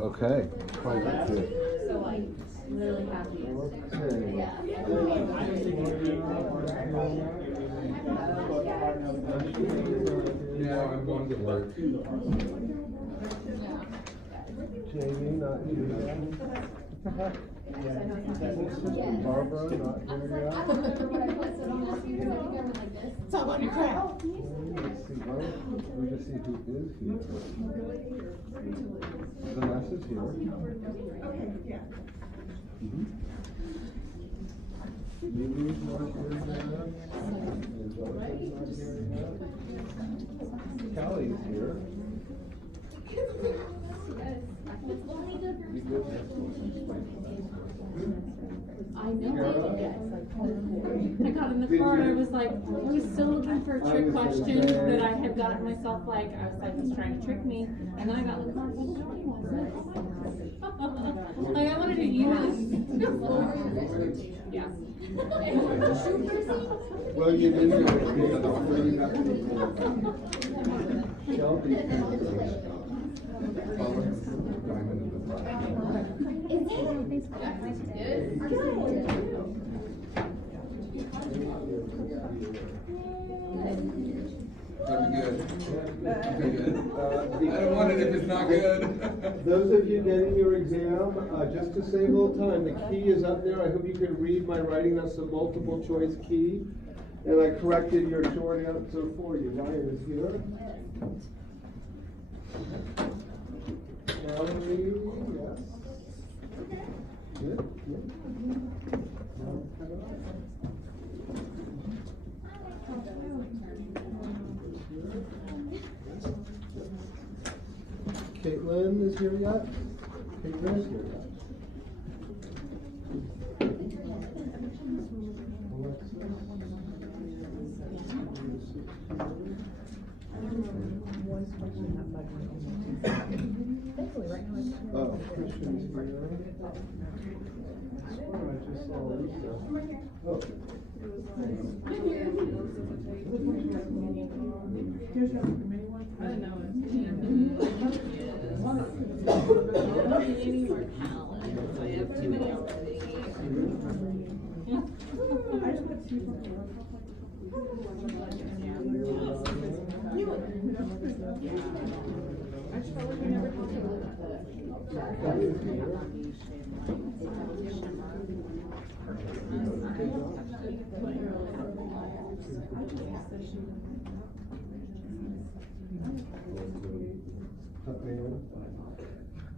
Okay. Quite good. So like literally half the year. Yeah, I'm going to work. Jamie, not here yet. Barbara, not here yet. It's all on your crap. Let's see, why don't we just see who is here. Vanessa's here. Lily's not here yet. Angelica's not here yet. Callie's here. You good? I know. I got in the car and I was like, I was still looking for a trick question that I had gotten myself like, I was like, he's trying to trick me. And then I got in the car and I was like, no, like, I wanted to use. Yeah. Well, you didn't. Shelby. Diamond in the front. Very good. Very good. I don't want it if it's not good. Those of you getting your exam, just to save a little time, the key is up there. I hope you can read my writing. That's the multiple choice key. And I corrected your short answer for you. Ryan is here. Valerie, yes. Good, good. Caitlin is here yet? Caitlin is here yet? Oh, Christian's here. I swear I just saw Lisa. Oh. I don't know. I have too many already. I just felt like we never talked about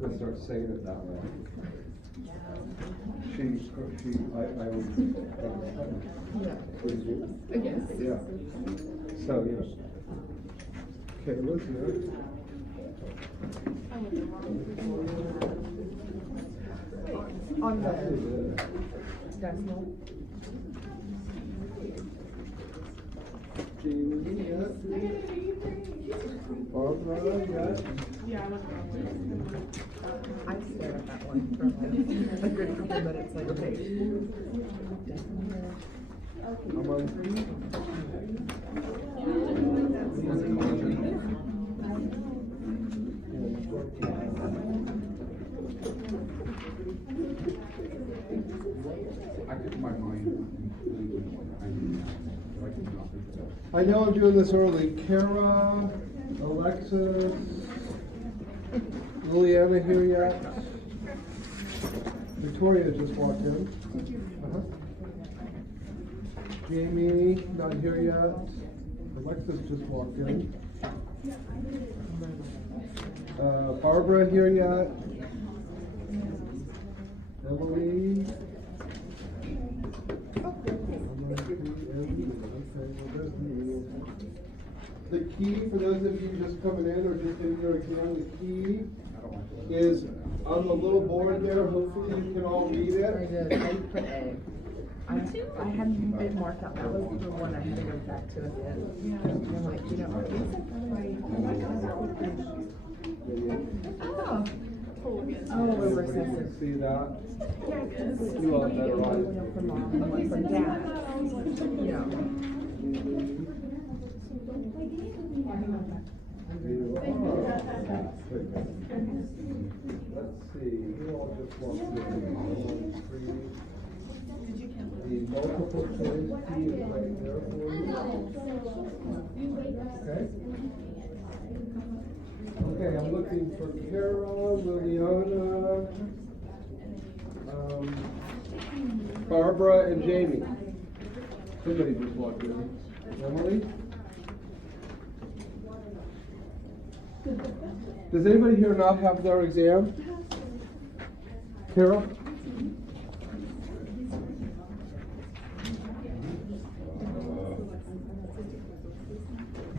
Let's start saying it that way. I would. I guess. Yeah. So, you know. Okay, look here. On the decimal. Jamie, yes. Barbara, yes. Yeah, I was I stared at that one for like a good couple minutes, like, okay. I'm on three. I took my mind I know I'm doing this early. Kara, Alexis, Liliana here yet? Victoria just walked in. Jamie, not here yet. Alexis just walked in. Barbara here yet? Emily? The key, for those of you just coming in or just in your exam, the key is on the little board there. Hopefully you can all read it. I did, I put A. I hadn't it marked out, that was the one I had to go back to at the end. I'm like, you know, oh, we're recessive. See that? Yeah, because this is You all one better from write. mom and one from dad. You know. You are. The multiple choice key is right there for you. Okay. Okay, I'm looking for Kara, Liliana, Barbara, and Jamie. Somebody just walked in. Emily? Does anybody here not have their exam? Kara?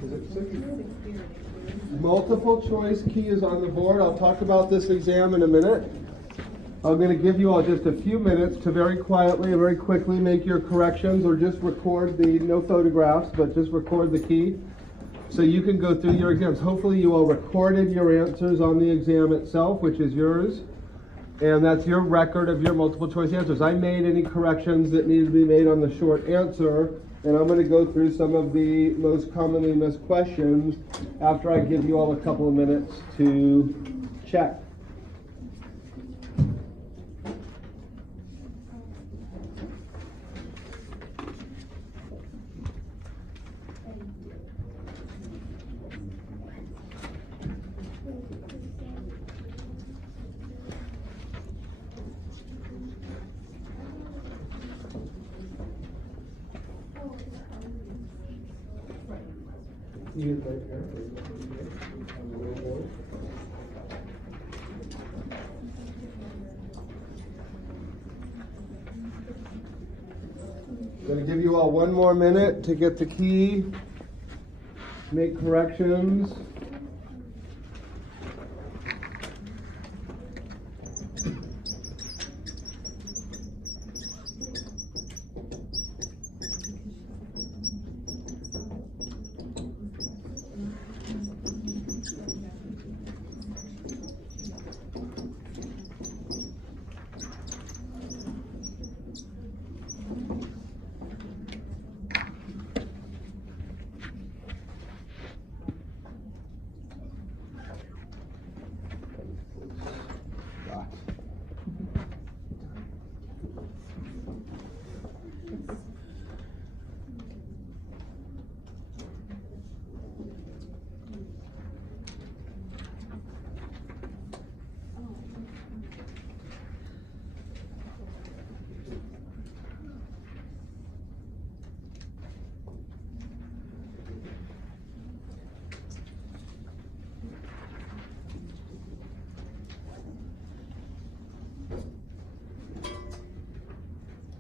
Is it 60? Multiple choice key is on the board. I'll talk about this exam in a minute. I'm going to give you all just a few minutes to very quietly and very quickly make your corrections, or just record no photographs, but just record the key so you can go through your exams. Hopefully you all recorded your answers on the exam itself, which is yours, and that's your record of your multiple choice answers. I made any corrections that needed to be made on the short answer, and I'm going to go through some of the most commonly missed questions after I give you all a couple of minutes to check. He is right there. I'm going to give you all one more minute to get the key, make corrections.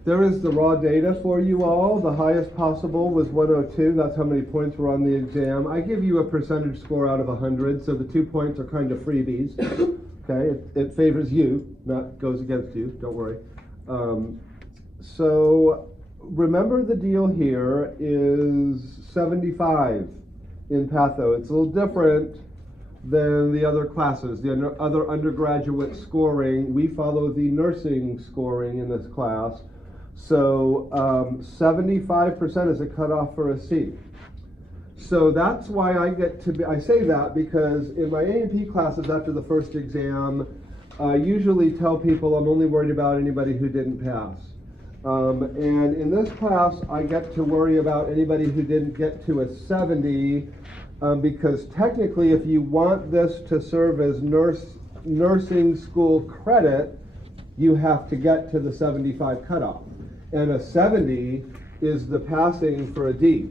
There is the raw data for you all. The highest possible was 102. That's how many points were on the exam. I give you a percentage score out of 100, so the 2 points are kind of freebies. Okay, it favors you, not goes against you, don't worry. So remember, the deal here is 75 in Patho. It's a little different than the other classes, the other undergraduate scoring. We follow the nursing scoring in this class. So 75% is a cutoff for a C. So that's why I say that, because in my A&P classes after the first exam, I usually tell people I'm only worried about anybody who didn't pass. And in this class, I get to worry about anybody who didn't get to a 70, because technically if you want this to serve as nursing school credit, you have to get to the 75 cutoff. And a 70 is the passing for a D.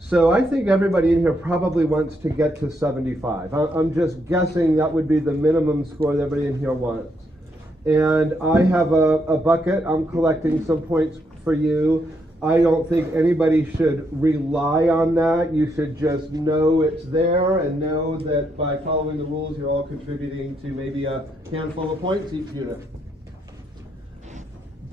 So I think everybody in here probably wants to get to 75. I'm just guessing that would be the minimum score that everybody in here wants. And I have a bucket. I'm collecting some points for you. I don't think anybody should rely on that. You should just know it's there and know that by following the rules, you're all contributing to maybe a handful of points each unit.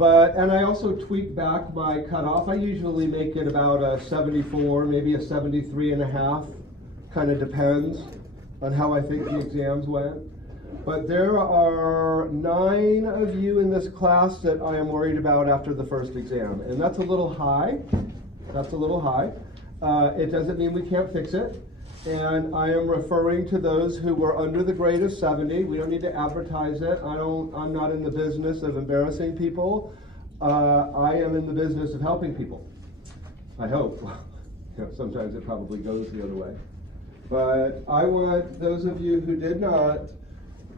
And I also tweak back my cutoff. I usually make it about a 74, maybe a 73.5. Kind of depends on how I think the exams went. But there are 9 of you in this class that I am worried about after the first exam. And that's a little high. That's a little high. It doesn't mean we can't fix it. And I am referring to those who were under the grade of 70. We don't need to advertise it. I'm not in the business of embarrassing people. I am in the business of helping people. I hope. Sometimes it probably goes the other way. But I want those of you who did not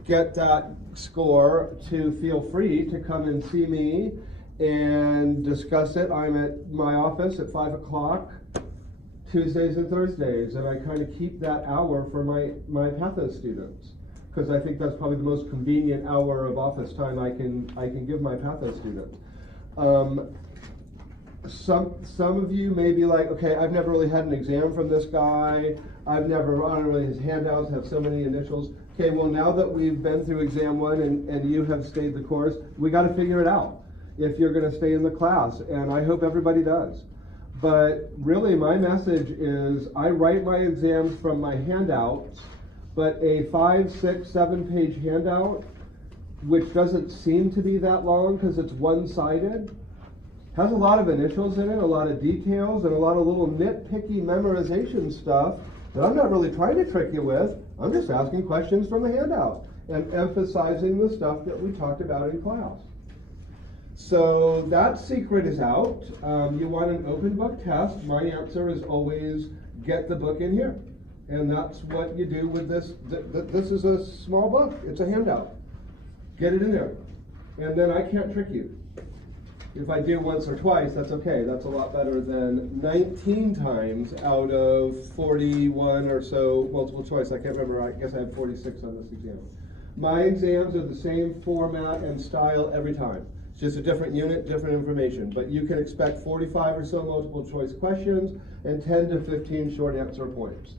get that score to feel free to come and see me and discuss it. I'm at my office at 5 o'clock Tuesdays and Thursdays, and I kind of keep that hour for my Patho students, because I think that's probably the most convenient hour of office time I can give my Patho students. Some of you may be like, okay, I've never really had an exam from this guy. I don't really, his handouts have so many initials. Okay, well, now that we've been through exam 1 and you have stayed the course, we got to figure it out if you're going to stay in the class, and I hope everybody does. But really, my message is I write my exams from my handouts, but a 5, 6, 7 page handout, which doesn't seem to be that long because it's one-sided, has a lot of initials in it, a lot of details, and a lot of little nitpicky memorization stuff that I'm not really trying to trick you with. I'm just asking questions from the handout and emphasizing the stuff that we talked about in class. So that secret is out. You want an open book test. My answer is always get the book in here. And that's what you do with this. This is a small book. It's a handout. Get it in there. And then I can't trick you. If I do once or twice, that's okay. That's a lot better than 19 times out of 41 or so multiple choice. I can't remember. I guess I had 46 on this exam. My exams are the same format and style every time. It's just a different unit, different information. But you can expect 45 or so multiple choice questions and 10 to 15 short answer points.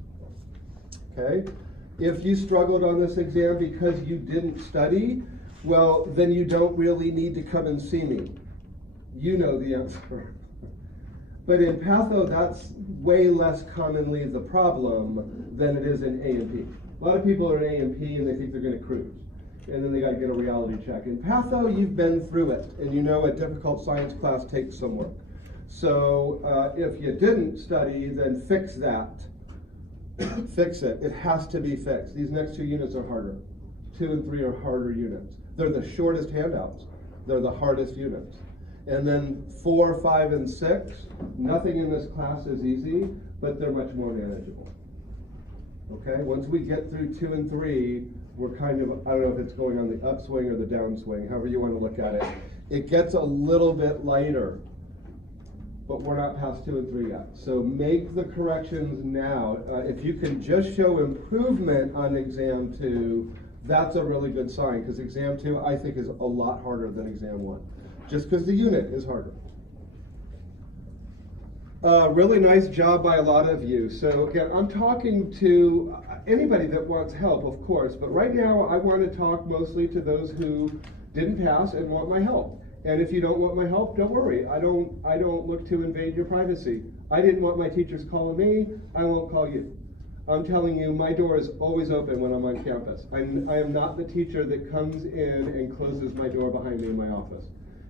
Okay? If you struggled on this exam because you didn't study, well, then you don't really need to come and see me. You know the answer. But in Patho, that's way less commonly the problem than it is in A and P. A lot of people are in A and P and they think they're going to cruise. And then they got to get a reality check. In Patho, you've been through it, and you know a difficult science class takes some work. So if you didn't study, then fix that. Fix it. It has to be fixed. These next 2 units are harder. 2 and 3 are harder units. They're the shortest handouts. They're the hardest units. And then 4, 5, and 6, nothing in this class is easy, but they're much more manageable. Okay, once we get through 2 and 3, we're kind of, I don't know if it's going on the upswing or the downswing, however you want to look at it. It gets a little bit lighter, but we're not past 2 and 3 yet. So make the corrections now. If you can just show improvement on exam 2, that's a really good sign, because exam 2 I think is a lot harder than exam 1. Just because the unit is harder. Really nice job by a lot of you. So again, I'm talking to anybody that wants help, of course, but right now I want to talk mostly to those who didn't pass and want my help. And if you don't want my help, don't worry. I don't look to invade your privacy. I didn't want my teachers calling me. I won't call you. I'm telling you, my door is always open when I'm on campus. I am not the teacher that comes in and closes my door behind me in my office.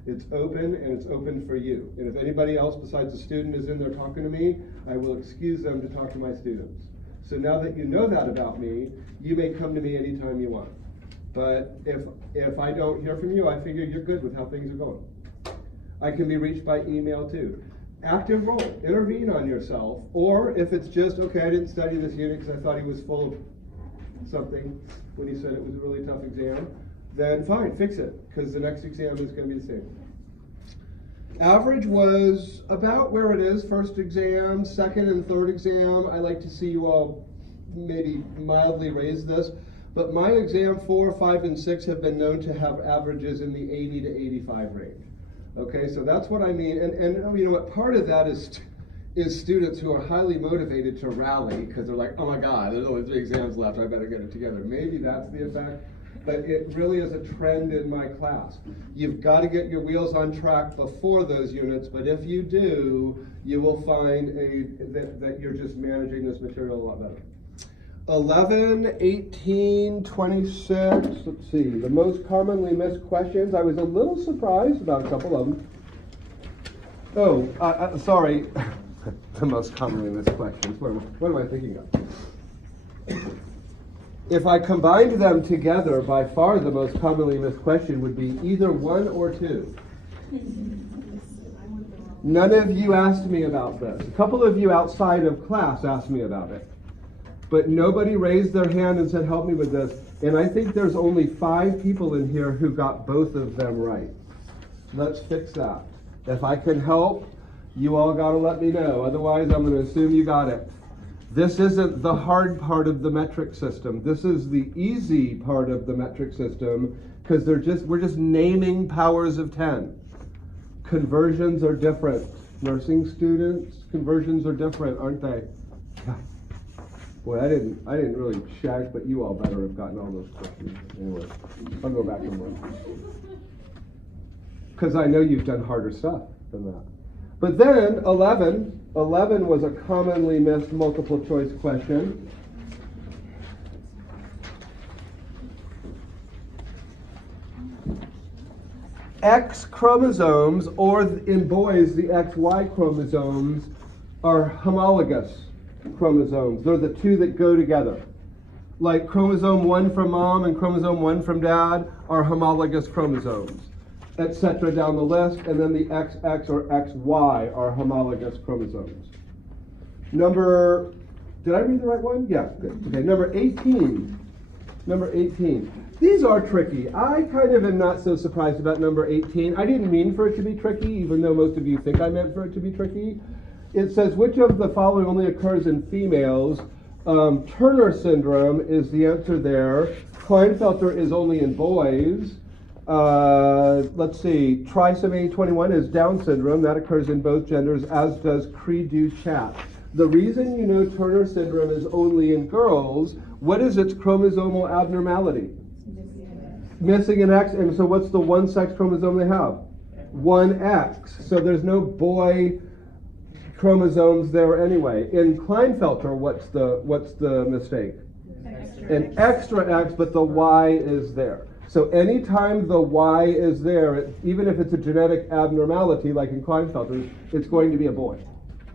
It's open, and it's open for you. And if anybody else besides a student is in there talking to me, I will excuse them to talk to my students. So now that you know that about me, you may come to me anytime you want. But if I don't hear from you, I figure you're good with how things are going. I can be reached by email too. Active role, intervene on yourself, or if it's just, okay, I didn't study this unit because I thought he was full of something when he said it was a really tough exam, then fine, fix it, because the next exam is going to be the same. Average was about where it is, first exam, second and third exam. I like to see you all maybe mildly raise this, but my exam 4, 5, and 6 have been known to have averages in the 80 to 85 range. Okay, so that's what I mean, and you know what, part of that is students who are highly motivated to rally, because they're like, oh my God, there's only 3 exams left, I better get it together. Maybe that's the effect. But it really is a trend in my class. You've got to get your wheels on track before those units, but if you do, you will find that you're just managing this material a lot better. 11, 18, 26, let's see, the most commonly missed questions. I was a little surprised about a couple of them. Oh, sorry, the most commonly missed questions. What am I thinking of? If I combined them together, by far the most commonly missed question would be either 1 or 2. None of you asked me about this. A couple of you outside of class asked me about it. But nobody raised their hand and said, help me with this. And I think there's only 5 people in here who got both of them right. Let's fix that. If I can help, you all got to let me know. Otherwise, I'm going to assume you got it. This isn't the hard part of the metric system. This is the easy part of the metric system, because we're just naming powers of 10. Conversions are different. Nursing students, conversions are different, aren't they? Yeah. Boy, I didn't really check, but you all better have gotten all those questions. Anyway, I'll go back and look. Because I know you've done harder stuff than that. But then 11 was a commonly missed multiple choice question. X chromosomes, or in boys, the XY chromosomes, are homologous chromosomes. They're the 2 that go together. Like chromosome 1 from mom and chromosome 1 from dad are homologous chromosomes, etc. down the list, and then the XX or XY are homologous chromosomes. Did I read the right one? Yeah, good. Okay, number 18. These are tricky. I kind of am not so surprised about number 18. I didn't mean for it to be tricky, even though most of you think I meant for it to be tricky. It says, which of the following only occurs in females? Turner syndrome is the answer there. Klinefelter is only in boys. Let's see, trisomy 21 is Down syndrome. That occurs in both genders, as does Cri-du-Chat. The reason you know Turner syndrome is only in girls, what is its chromosomal abnormality? Missing an X. And so what's the one sex chromosome they have? 1X. So there's no boy chromosomes there anyway. In Klinefelter, what's the mistake? An extra X, but the Y is there. So anytime the Y is there, even if it's a genetic abnormality like in Klinefelter, it's going to be a boy.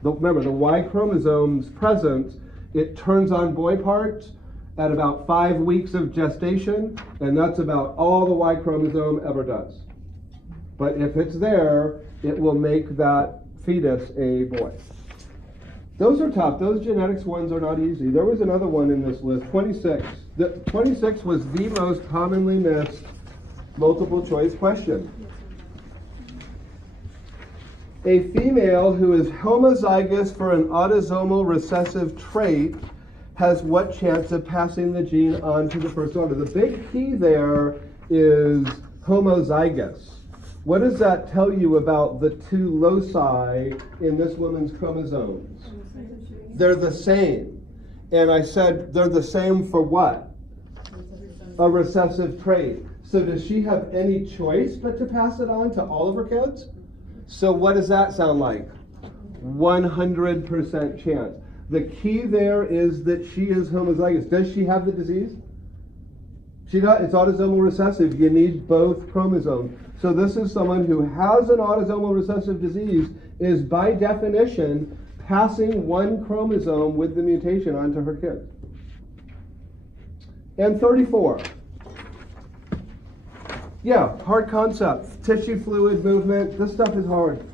Remember, the Y chromosome's presence, it turns on boy parts at about 5 weeks of gestation, and that's about all the Y chromosome ever does. But if it's there, it will make that fetus a boy. Those are tough. Those genetics ones are not easy. There was another one in this list, 26. 26 was the most commonly missed multiple choice question. A female who is homozygous for an autosomal recessive trait has what chance of passing the gene on to the first daughter? The big key there is homozygous. What does that tell you about the 2 loci in this woman's chromosomes? They're the same. And I said they're the same for what? A recessive trait. So does she have any choice but to pass it on to all of her kids? So what does that sound like? 100% chance. The key there is that she is homozygous. Does she have the disease? She does. It's autosomal recessive. You need both chromosomes. So this is someone who has an autosomal recessive disease, is by definition passing one chromosome with the mutation onto her kid. And 34. Yeah, hard concept. Tissue fluid movement. This stuff is hard.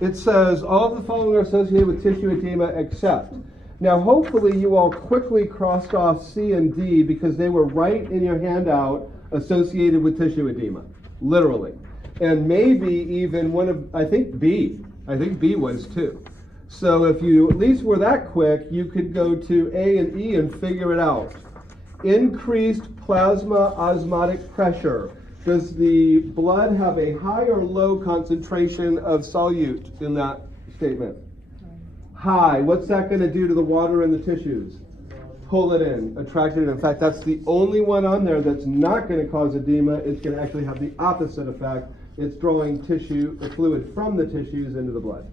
It says all of the following are associated with tissue edema except. Now hopefully you all quickly crossed off C and D because they were right in your handout associated with tissue edema. Literally. And maybe even one of, I think B was too. So if you at least were that quick, you could go to A and E and figure it out. Increased plasma osmotic pressure. Does the blood have a high or low concentration of solute in that statement? High. What's that going to do to the water in the tissues? Pull it in, attract it in. In fact, that's the only one on there that's not going to cause edema. It's going to actually have the opposite effect. It's drawing tissue, the fluid from the tissues into the blood.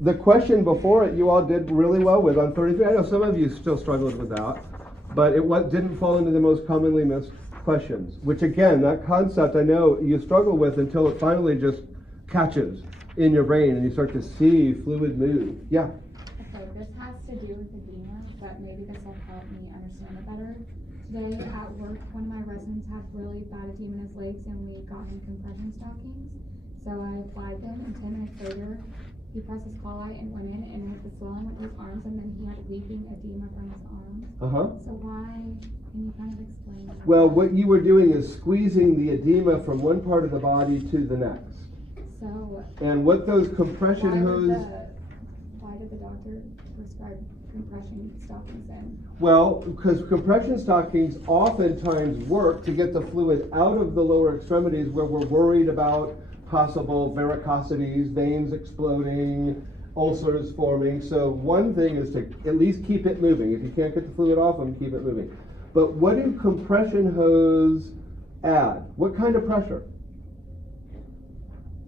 The question before it, you all did really well with on 33. I know some of you still struggled with that, but it didn't fall into the most commonly missed questions, which again, that concept I know you struggle with until it finally just catches in your brain and you start to see fluid move. Yeah? Okay, this has to do with edema, but but maybe this will help me understand it better. Today at work, one of my residents had really bad edema in his legs, and we got him compression stockings. So I applied them, and 10 minutes later, he pressed his call light and went in, and the swelling went to his arms, and then he had weeping edema from his arms. So why? Can you kind of explain that? Well, what you were doing is squeezing the edema from one part of the body to the next. So. And what those compression hose. Why did the doctor prescribe compression stockings then? Well, because compression stockings oftentimes work to get the fluid out of the lower extremities where we're worried about possible varicosities, veins exploding, ulcers forming. So one thing is to at least keep it moving. If you can't get the fluid off them, keep it moving. But what do compression hose add? What kind of pressure?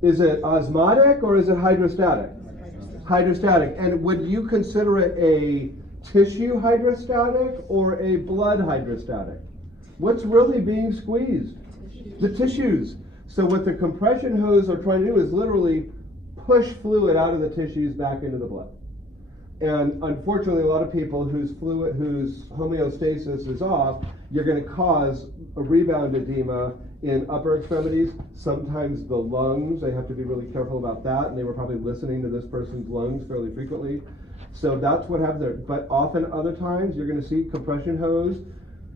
Is it osmotic or is it hydrostatic? Hydrostatic. And would you consider it a tissue hydrostatic or a blood hydrostatic? What's really being squeezed? The tissues. So what the compression hose are trying to do is literally push fluid out of the tissues back into the blood. And unfortunately, a lot of people whose homeostasis is off, you're going to cause a rebound edema in upper extremities, sometimes the lungs. They have to be really careful about that, and they were probably listening to this person's lungs fairly frequently. So that's what happens there. But often other times, you're going to see compression hose,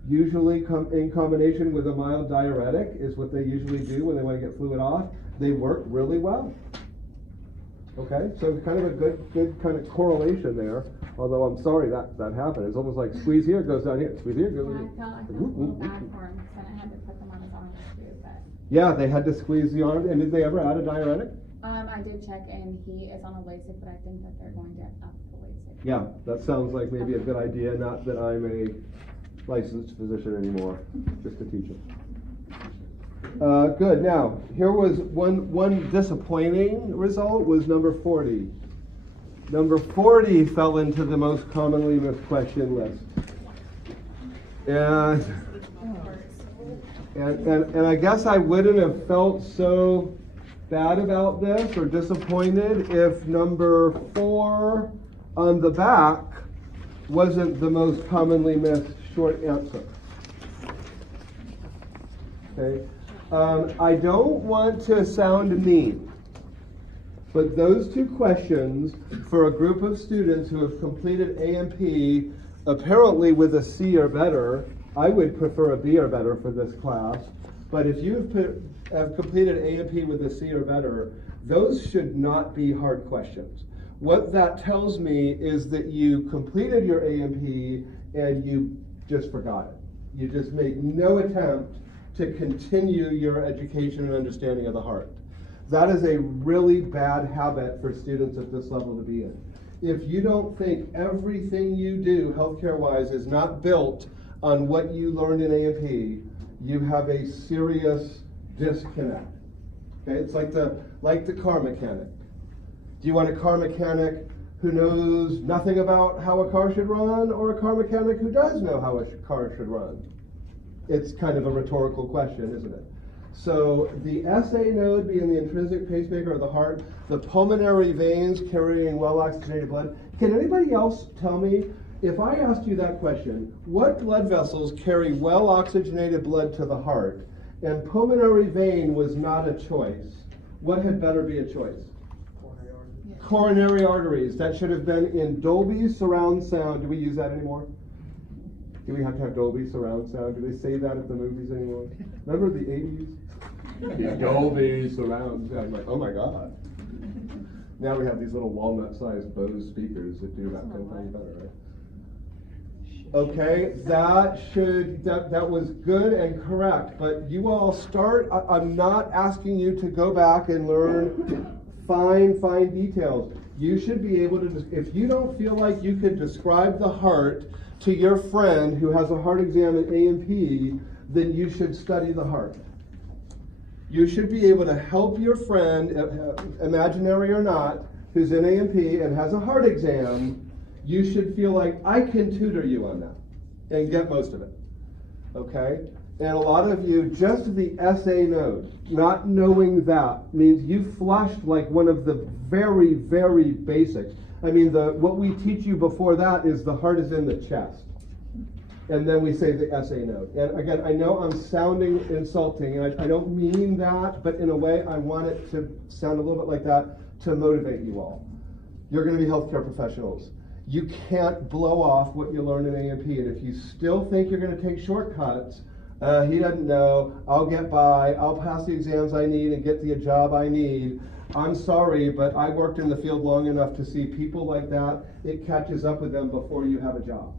usually in combination with a mild diuretic, is what they usually do when they want to get fluid off. They work really well. Okay, so kind of a good kind of correlation there. Although I'm sorry that happened. It's almost like squeeze here, goes down here, squeeze here, goes here. I felt a little bad for him because then I had to put them on his arms too. But yeah, they had to squeeze the arm. And did they ever add a diuretic? I did check, and he is on a LASIK, but I think that they're going to up the LASIK. Yeah, that sounds like maybe a good idea. Not that I'm a licensed physician anymore, just a teacher. Good. Now, here was one disappointing result was number 40. Number 40 fell into the most commonly missed question list. And I guess I wouldn't have felt so bad about this or disappointed if number 4 on the back wasn't the most commonly missed short answer. Okay. I don't want to sound mean, but those two questions for a group of students who have completed A&P apparently with a C or better, I would prefer a B or better for this class, but if you have completed A&P with a C or better, those should not be hard questions. What that tells me is that you completed your A&P and you just forgot it. You just made no attempt to continue your education and understanding of the heart. That is a really bad habit for students at this level to be in. If you don't think everything you do healthcare-wise is not built on what you learned in A&P, you have a serious disconnect. Okay, it's like the car mechanic. Do you want a car mechanic who knows nothing about how a car should run, or a car mechanic who does know how a car should run? It's kind of a rhetorical question, isn't it? So the SA node being the intrinsic pacemaker of the heart, the pulmonary veins carrying well-oxygenated blood. Can anybody else tell me, if I asked you that question, what blood vessels carry well-oxygenated blood to the heart, and pulmonary vein was not a choice, what had better be a choice? Coronary arteries. That should have been in Dolby surround sound. Do we use that anymore? Do we have to have Dolby surround sound? Do they say that at the movies anymore? Remember the 80s? Dolby surround sound. Like, oh my God. Now we have these little walnut-sized Bose speakers that do about 10 times better, right? Okay, that was good and correct, but you all start, I'm not asking you to go back and learn fine details. You should be able to, if you don't feel like you can describe the heart to your friend who has a heart exam at A&P, then you should study the heart. You should be able to help your friend, imaginary or not, who's in A&P and has a heart exam. You should feel like I can tutor you on that and get most of it. Okay? And a lot of you, just the SA node, not knowing that means you flushed like one of the very, very basics. I mean, what we teach you before that is the heart is in the chest. And then we say the essay note. And again, I know I'm sounding insulting, and I don't mean that, but in a way I want it to sound a little bit like that to motivate you all. You're going to be healthcare professionals. You can't blow off what you learn in A&P, and if you still think you're going to take shortcuts, he doesn't know, I'll get by, I'll pass the exams I need and get the job I need. I'm sorry, but I worked in the field long enough to see people like that. It catches up with them before you have a job.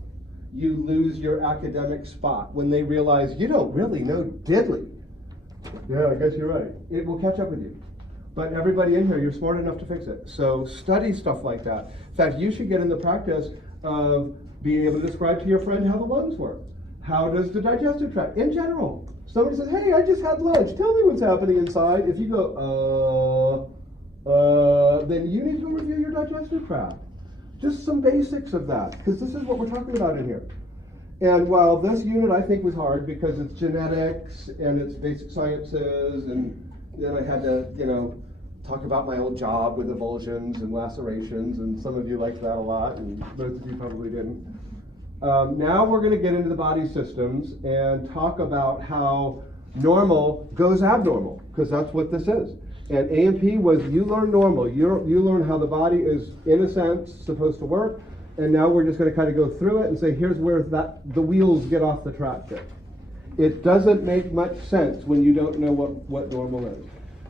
You lose your academic spot when they realize you don't really know diddly. Yeah, I guess you're right. It will catch up with you. But everybody in here, you're smart enough to fix it. So study stuff like that. In fact, you should get in the practice of being able to describe to your friend how the lungs work. How does the digestive tract, in general? Somebody says, hey, I just had lunch. Tell me what's happening inside. If you go, then you need to review your digestive tract. Just some basics of that, because this is what we're talking about in here. And while this unit I think was hard because it's genetics and it's basic sciences, and then I had to, talk about my old job with avulsions and lacerations, and some of you liked that a lot, and most of you probably didn't. Now we're going to get into the body systems and talk about how normal goes abnormal, because that's what this is. And A&P was you learn normal. You learn how the body is, in a sense, supposed to work. And now we're just going to kind of go through it and say, here's where the wheels get off the track there. It doesn't make much sense when you don't know what normal is.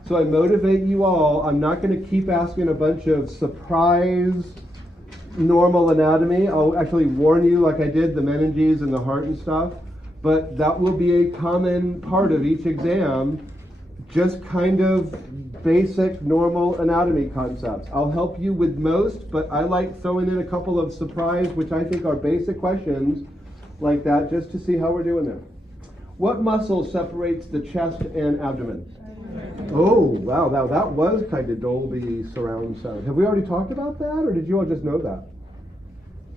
So I motivate you all. I'm not going to keep asking a bunch of surprise normal anatomy. I'll actually warn you, like I did the meninges and the heart and stuff. But that will be a common part of each exam. Just kind of basic normal anatomy concepts. I'll help you with most, but I like throwing in a couple of surprise, which I think are basic questions like that, just to see how we're doing there. What muscle separates the chest and abdomen? Oh, wow, now that was kind of Dolby surround sound. Have we already talked about that, or did you all just know that?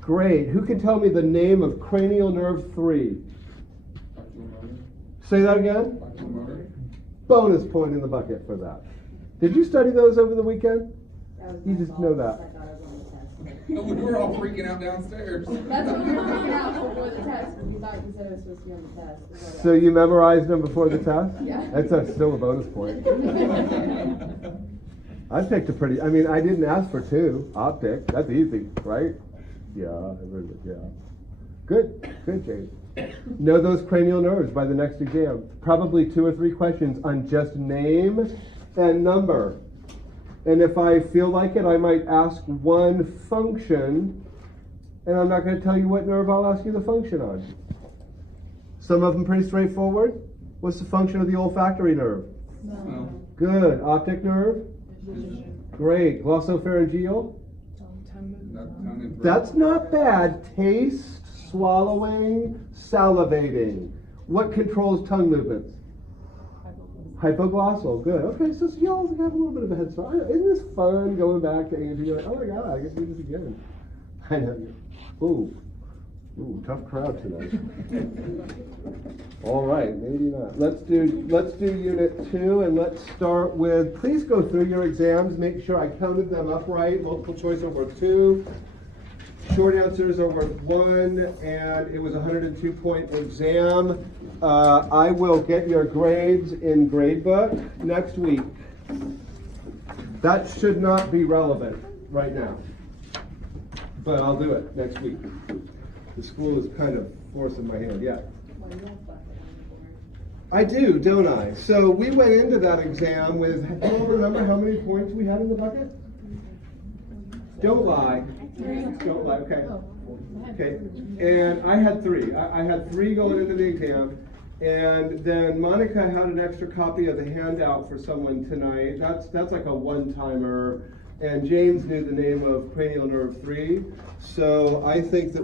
Great. Who can tell me the name of cranial nerve 3? Say that again? Bonus point in the bucket for that. Did you study those over the weekend? You just know that. We were all freaking out downstairs. That's what we were freaking out before the test, because we thought you said it was supposed to be on the test. So you memorized them before the test? Yeah. That's still a bonus point. I picked a pretty, I didn't ask for 2. Optic, that's easy, right? Yeah, yeah. Good, James. Know those cranial nerves by the next exam. Probably 2 or 3 questions on just name and number. And if I feel like it, I might ask one function, and I'm not going to tell you what nerve I'll ask you the function on. Some of them pretty straightforward. What's the function of the olfactory nerve? No. Good. Optic nerve? Great. Glossopharyngeal? That's not bad. Taste, swallowing, salivating. What controls tongue movements? Hypoglossal. Good. Okay, so y'all have a little bit of a head start. Isn't this fun going back to A&P? You're like, oh my God, I get to do this again. I know. Ooh, tough crowd tonight. All right, maybe not. Let's do unit 2, and let's start with, please go through your exams, make sure I counted them up right. Multiple choice are worth 2. Short answers are worth 1, and it was a 102-point exam. I will get your grades in gradebook next week. That should not be relevant right now, but I'll do it next week. The school is kind of forcing my hand, yeah. I do, don't I? So we went into that exam with, do you all remember how many points we had in the bucket? Don't lie. Don't lie, okay. Okay, and I had 3. I had 3 going into the exam, and then Monica had an extra copy of the handout for someone tonight. That's like a one-timer, and James knew the name of cranial nerve 3, so I think that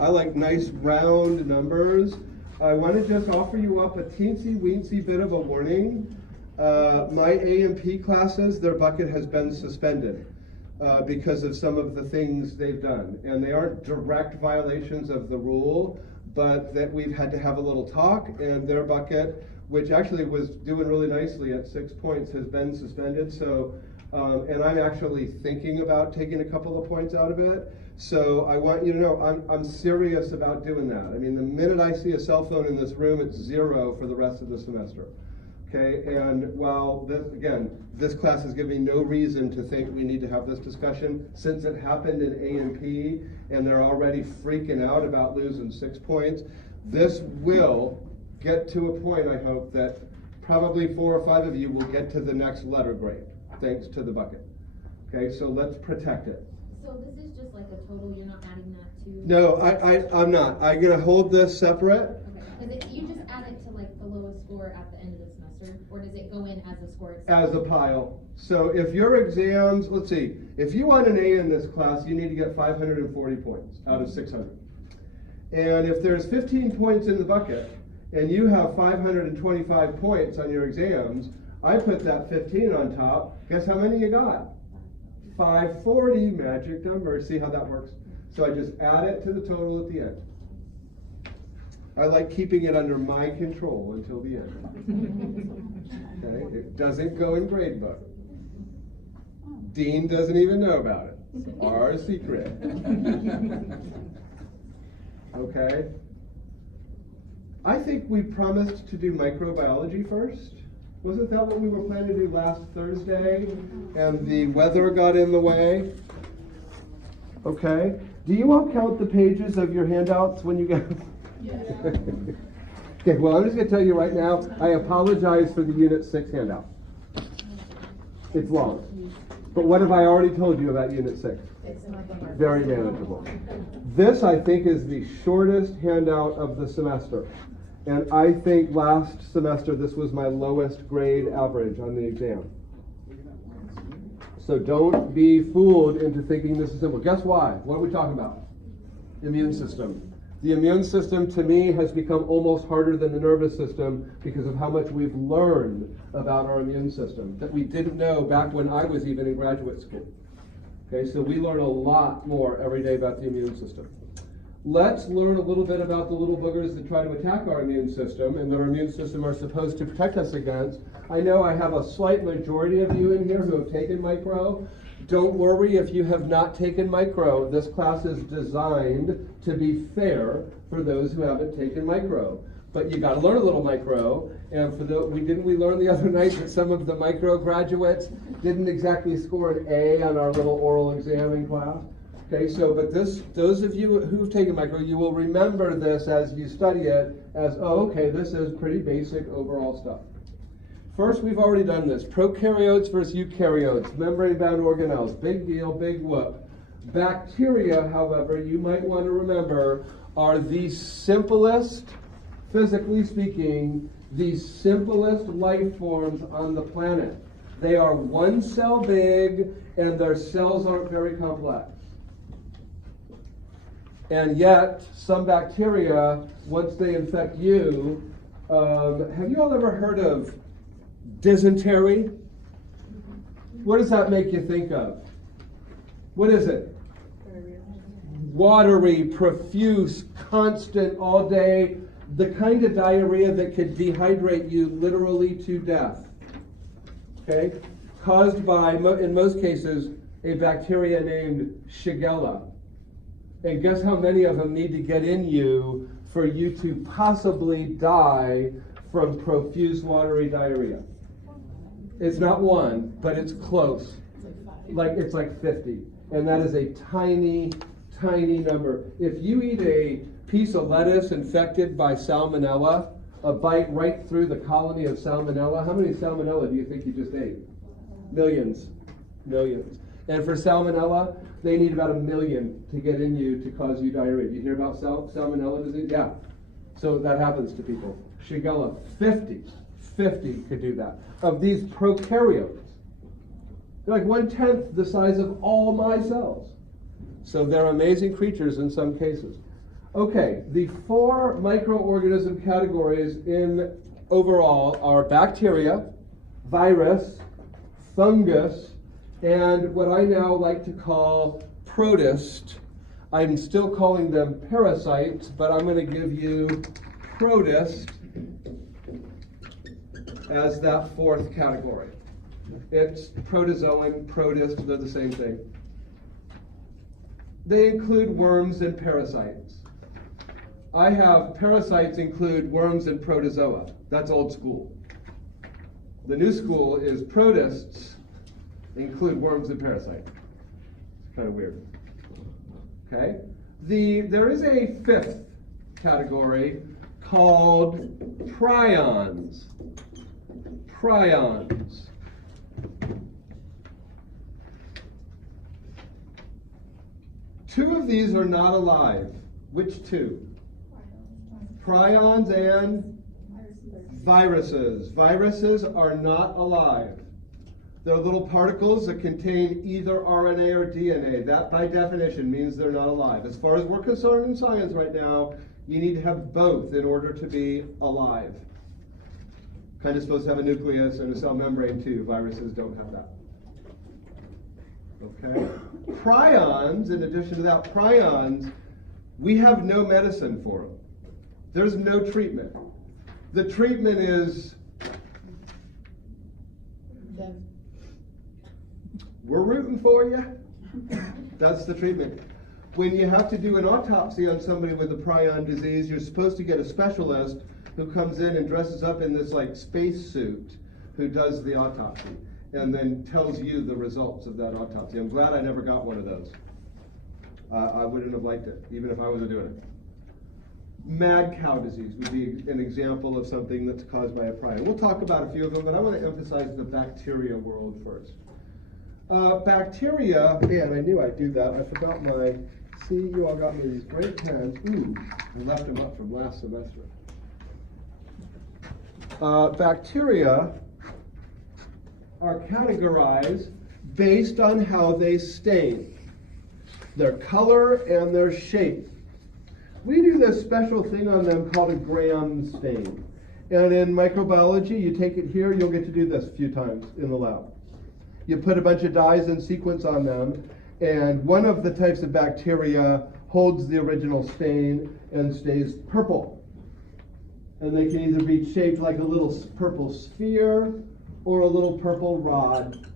I like nice round numbers. I want to just offer you up a teensy-weensy bit of a warning. My A&P classes, their bucket has been suspended. Because of some of the things they've done. And they aren't direct violations of the rule, but that we've had to have a little talk, and their bucket, which actually was doing really nicely at 6 points, has been suspended. So And I'm actually thinking about taking a couple of points out of it. So I want you to know I'm serious about doing that. I mean, the minute I see a cell phone in this room, it's 0 for the rest of the semester. Okay, and while this class has given me no reason to think we need to have this discussion, since it happened in A&P and they're already freaking out about losing 6 points, this will get to a point, I hope, that probably 4 or 5 of you will get to the next letter grade, thanks to the bucket. Okay, so let's protect it. So this is just like a total, you're not adding that to? No, I'm not. I'm gonna hold this separate. Okay, you just add it to like the lowest score at the end of the semester, or does it go in as a score? As a pile. So if your exams, let's see, if you want an A in this class, you need to get 540 points out of 600. And if there's 15 points in the bucket, and you have 525 points on your exams, I put that 15 on top. Guess how many you got? 540, magic number. See how that works? So I just add it to the total at the end. I like keeping it under my control until the end. Okay? It doesn't go in gradebook. Dean doesn't even know about it. It's our secret. Okay? I think we promised to do microbiology first. Wasn't that what we were planning to do last Thursday? And the weather got in the way? Okay. Do you all count the pages of your handouts when you get them? Yeah. Okay, well, I'm just going to tell you right now, I apologize for the Unit 6 handout. It's long. But what have I already told you about Unit 6? Very manageable. This, I think, is the shortest handout of the semester. And I think last semester this was my lowest grade average on the exam. So don't be fooled into thinking this is simple. Guess why? What are we talking about? Immune system. The immune system, to me, has become almost harder than the nervous system because of how much we've learned about our immune system that we didn't know back when I was even in graduate school. Okay, so we learn a lot more every day about the immune system. Let's learn a little bit about the little boogers that try to attack our immune system and that our immune system are supposed to protect us against. I know I have a slight majority of you in here who have taken micro. Don't worry if you have not taken micro. This class is designed to be fair for those who haven't taken micro. But you got to learn a little micro. And for we learn the other night that some of the micro graduates didn't exactly score an A on our little oral exam in class. Okay, so but those of you who've taken micro, you will remember this as you study it as, oh, okay, this is pretty basic overall stuff. First, we've already done this. Prokaryotes versus eukaryotes, membrane-bound organelles, big deal, big whoop. Bacteria, however, you might want to remember, are the simplest, physically speaking, the simplest life forms on the planet. They are one cell big, and their cells aren't very complex. And yet, some bacteria, once they infect you, have you all ever heard of dysentery? What does that make you think of? What is it? Watery, profuse, constant, all day, the kind of diarrhea that could dehydrate you literally to death. Okay? Caused by, in most cases, a bacteria named Shigella. And guess how many of them need to get in you for you to possibly die from profuse watery diarrhea? It's not one, but it's close. It's like 50. And that is a tiny, tiny number. If you eat a piece of lettuce infected by salmonella, a bite right through the colony of salmonella, how many salmonella do you think you just ate? Millions. Millions. And for salmonella, they need about 1 million to get in you to cause you diarrhea. You hear about salmonella disease? Yeah. So that happens to people. Shigella, 50 could do that. Of these prokaryotes, they're like 1/10 the size of all my cells. So they're amazing creatures in some cases. Okay, the 4 microorganism categories in overall are bacteria, virus, fungus, and what I now like to call protist. I'm still calling them parasites, but I'm going to give you protist as that 4th category. It's protozoan, protist, they're the same thing. They include worms and parasites. I have parasites include worms and protozoa. That's old school. The new school is protists include worms and parasites. It's kind of weird. Okay? There is a fifth category called prions. Prions. Two of these are not alive. Which two? Prions and viruses. Viruses are not alive. They're little particles that contain either RNA or DNA. That, by definition, means they're not alive. As far as we're concerned in science right now, you need to have both in order to be alive. Kind of supposed to have a nucleus and a cell membrane too. Viruses don't have that. Okay? Prions, in addition to that, prions, we have no medicine for them. There's no treatment. The treatment is, we're rooting for you. That's the treatment. When you have to do an autopsy on somebody with a prion disease, you're supposed to get a specialist who comes in and dresses up in this like space suit who does the autopsy and then tells you the results of that autopsy. I'm glad I never got one of those. I wouldn't have liked it, even if I wasn't doing it. Mad cow disease would be an example of something that's caused by a prion. We'll talk about a few of them, but I want to emphasize the bacteria world first. Bacteria, man, I knew I'd do that. I forgot my, see, you all got me these great pens. Ooh, I left them up from last semester. Bacteria are categorized based on how they stain, their color and their shape. We do this special thing on them called a Gram stain. And in microbiology, you take it here, you'll get to do this a few times in the lab. You put a bunch of dyes and sequence on them, and one of the types of bacteria holds the original stain and stays purple. And they can either be shaped like a little purple sphere or a little purple rod.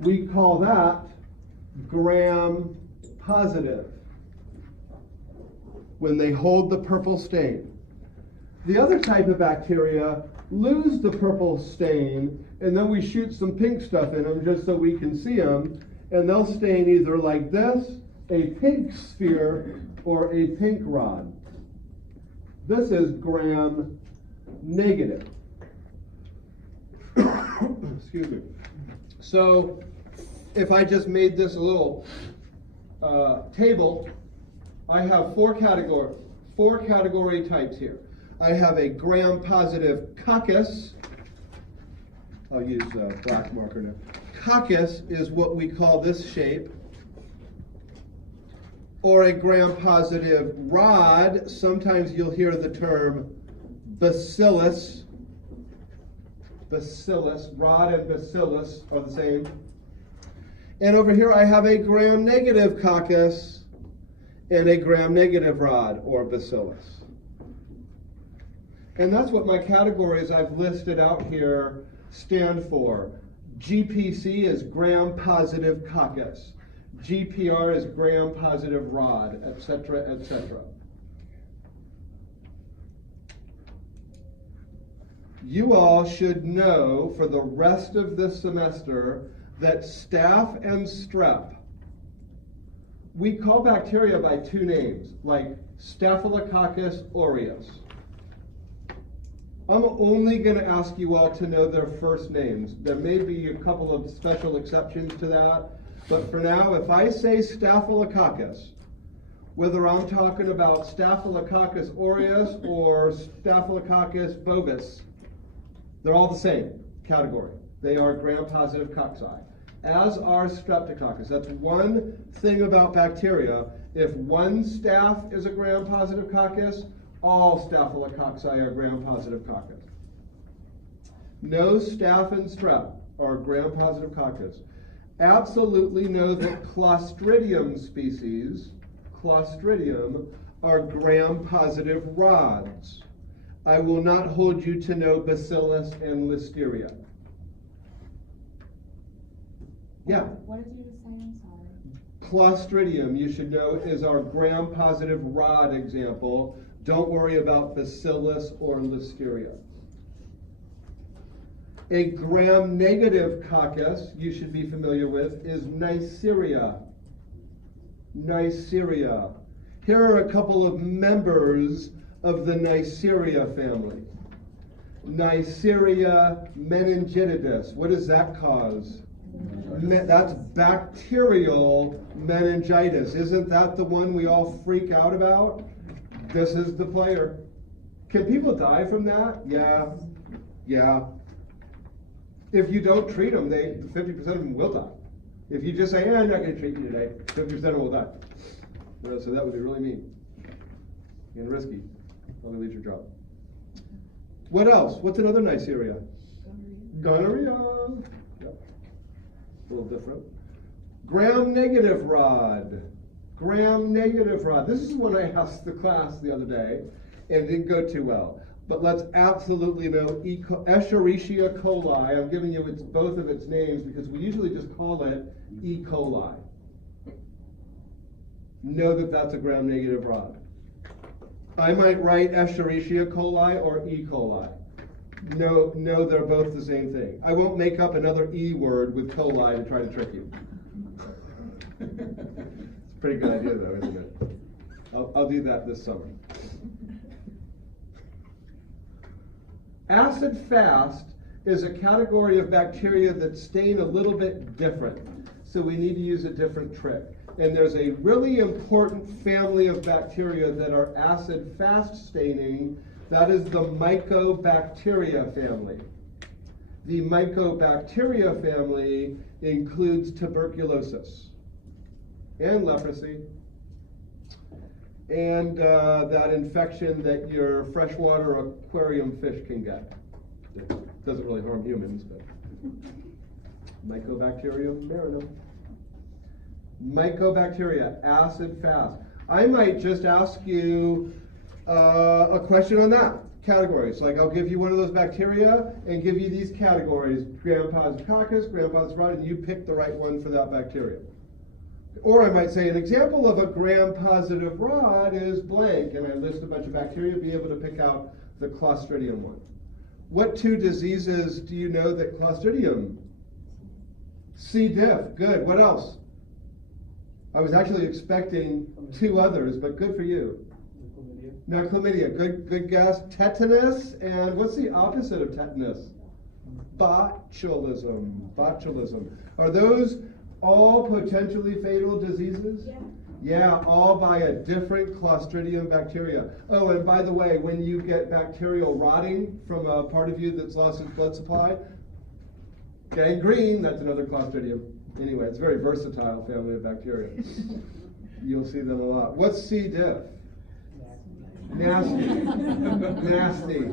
We call that Gram positive, when they hold the purple stain. The other type of bacteria lose the purple stain, and then we shoot some pink stuff in them just so we can see them, and they'll stain either like this, a pink sphere, or a pink rod. This is Gram negative. Excuse me. So if I just made this a little table, I have four category types here. I have a Gram positive coccus. I'll use a black marker now. Coccus is what we call this shape. Or a Gram positive rod. Sometimes you'll hear the term bacillus. Bacillus, rod and bacillus are the same. And over here I have a Gram negative coccus and a Gram negative rod or bacillus. And that's what my categories I've listed out here stand for. GPC is Gram positive coccus. GPR is Gram positive rod, etc., etc. You all should know for the rest of this semester that staph and strep, we call bacteria by two names, like Staphylococcus aureus. I'm only going to ask you all to know their first names. There may be a couple of special exceptions to that, but for now, if I say Staphylococcus, whether I'm talking about Staphylococcus aureus or Staphylococcus bovis, they're all the same category. They are Gram-positive cocci, as are Streptococcus. That's one thing about bacteria. If one staph is a Gram-positive coccus, all Staphylococci are Gram-positive coccus. No staph and strep are Gram-positive coccus. Absolutely know that Clostridium species, Clostridium, are Gram-positive rods. I will not hold you to know Bacillus and Listeria. Yeah. What did you just say? I'm sorry. Clostridium, you should know, is our gram-positive rod example. Don't worry about bacillus or listeria. A gram-negative coccus, you should be familiar with, is Neisseria. Neisseria. Here are a couple of members of the Neisseria family. Neisseria meningitidis. What does that cause? That's bacterial meningitis. Isn't that the one we all freak out about? This is the player. Can people die from that? Yeah. If you don't treat them, 50% of them will die. If you just say, I'm not going to treat you today, 50% of them will die. So that would be really mean and risky. Probably lose your job. What else? What's another Neisseria? Gonorrhea. Yep. A little different. Gram-negative rod. Gram-negative rod. This is one I asked the class the other day, and it didn't go too well. But let's absolutely know Escherichia coli. I'm giving you both of its names because we usually just call it E. coli. Know that that's a gram-negative rod. I might write Escherichia coli or E. coli. No, they're both the same thing. I won't make up another E word with coli to try to trick you. It's a pretty good idea though, isn't it? I'll do that this summer. Acid fast is a category of bacteria that stain a little bit different. So we need to use a different trick. And there's a really important family of bacteria that are acid fast staining. That is the Mycobacteria family. The Mycobacteria family includes tuberculosis and leprosy and that infection that your freshwater aquarium fish can get. It doesn't really harm humans, but Mycobacterium marinum. Mycobacteria, acid fast. I might just ask you a question on that categories. Like I'll give you one of those bacteria and give you these categories: gram-positive coccus, gram-positive rod, and you pick the right one for that bacteria. Or I might say an example of a gram-positive rod is blank, and I list a bunch of bacteria, be able to pick out the Clostridium one. What two diseases do you know that Clostridium? C. diff, good. What else? I was actually expecting two others, but good for you. Now chlamydia, good guess. Tetanus, and what's the opposite of tetanus? Botulism. Botulism. Are those all potentially fatal diseases? Yeah, all by a different Clostridium bacteria. Oh, and by the way, when you get bacterial rotting from a part of you that's lost its blood supply, gangrene, that's another Clostridium. Anyway, it's a very versatile family of bacteria. You'll see them a lot. What's C. diff? Nasty. Nasty.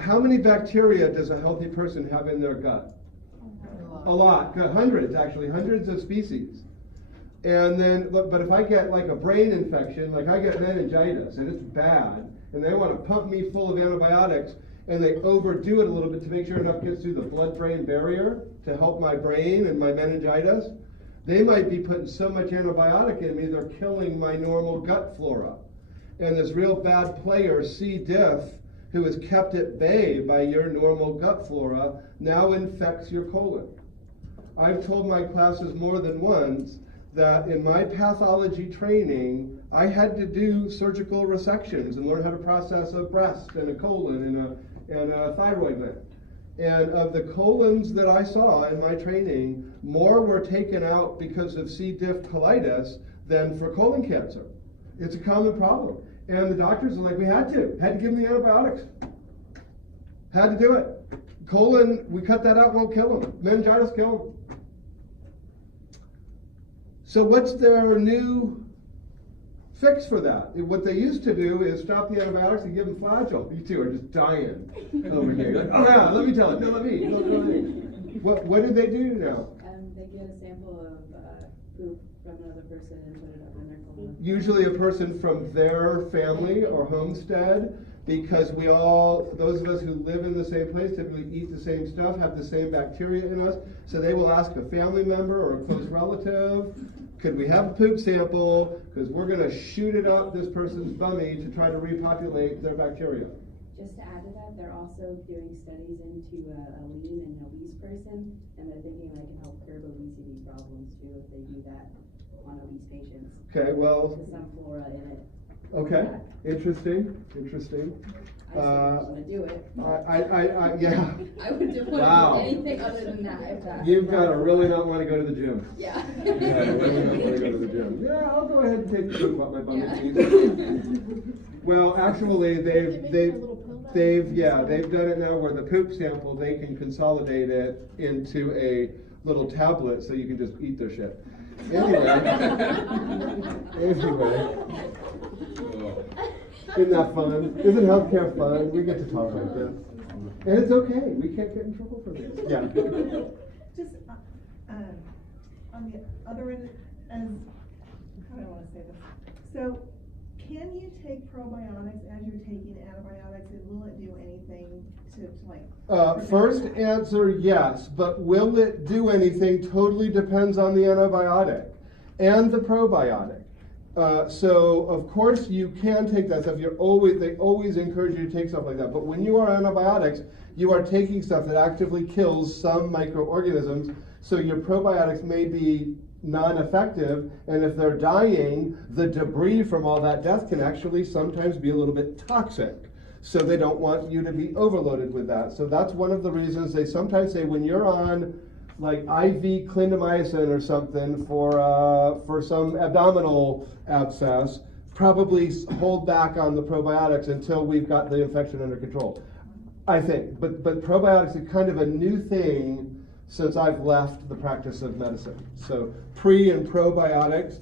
How many bacteria does a healthy person have in their gut? A lot. Hundreds, actually. Hundreds of species. And then, but if I get like a brain infection, like I get meningitis, and it's bad, and they want to pump me full of antibiotics, and they overdo it a little bit to make sure enough gets through the blood-brain barrier to help my brain and my meningitis, they might be putting so much antibiotic in me, they're killing my normal gut flora. And this real bad player, C. diff, who is kept at bay by your normal gut flora, now infects your colon. I've told my classes more than once that in my pathology training, I had to do surgical resections and learn how to process a breast and a colon and a thyroid gland. And of the colons that I saw in my training, more were taken out because of C. diff colitis than for colon cancer. It's a common problem. And the doctors are like, we had to give them the antibiotics. Had to do it. Colon, we cut that out, won't kill them. Meningitis, kill them. So what's their new fix for that? What they used to do is stop the antibiotics and give them Flagyl. You two are just dying over here. You're like, oh yeah, let me tell it. No, let me. What did they do now? They get a sample of poop from another person and put it up in their colon. Usually a person from their family or homestead. because those of us who live in the same place typically eat the same stuff, have the same bacteria in us, so they will ask a family member or a close relative, could we have a poop sample, because we're going to shoot it up this person's bummy to try to repopulate their bacteria. Just to add to that, they're also doing studies into a lean and obese person, and they're thinking that can help curb obesity problems too if they do that on obese patients. Okay, well. There's some flora in it. Okay, Yeah. interesting. I still want to do it. Yeah. I would do Wow. anything other than that. If that You've got to really not want to go to the gym. Yeah. Yeah, I really don't want to go to the gym. Yeah, I'll go ahead and take the poop out my bum Yeah. cheese. Well, actually, they've done it now where the poop sample, they can consolidate it into a little tablet so you can just eat their shit. Anyway. Isn't that fun? Isn't healthcare fun? We get to talk like this. And it's okay. We can't get in trouble for this. Yeah. Just on the other end, as how do I want to say this? So, can you take probiotics as you're taking antibiotics, and will it do anything to like? First answer, yes, but will it do anything totally depends on the antibiotic and the probiotic. So of course you can take that stuff. They always encourage you to take stuff like that. But when you are antibiotics, you are taking stuff that actively kills some microorganisms. So your probiotics may be non-effective, and if they're dying, the debris from all that death can actually sometimes be a little bit toxic. So they don't want you to be overloaded with that. So that's one of the reasons they sometimes say when you're on like IV clindamycin or something for some abdominal abscess, probably hold back on the probiotics until we've got the infection under control. I think, but probiotics are kind of a new thing since I've left the practice of medicine. So pre and probiotics,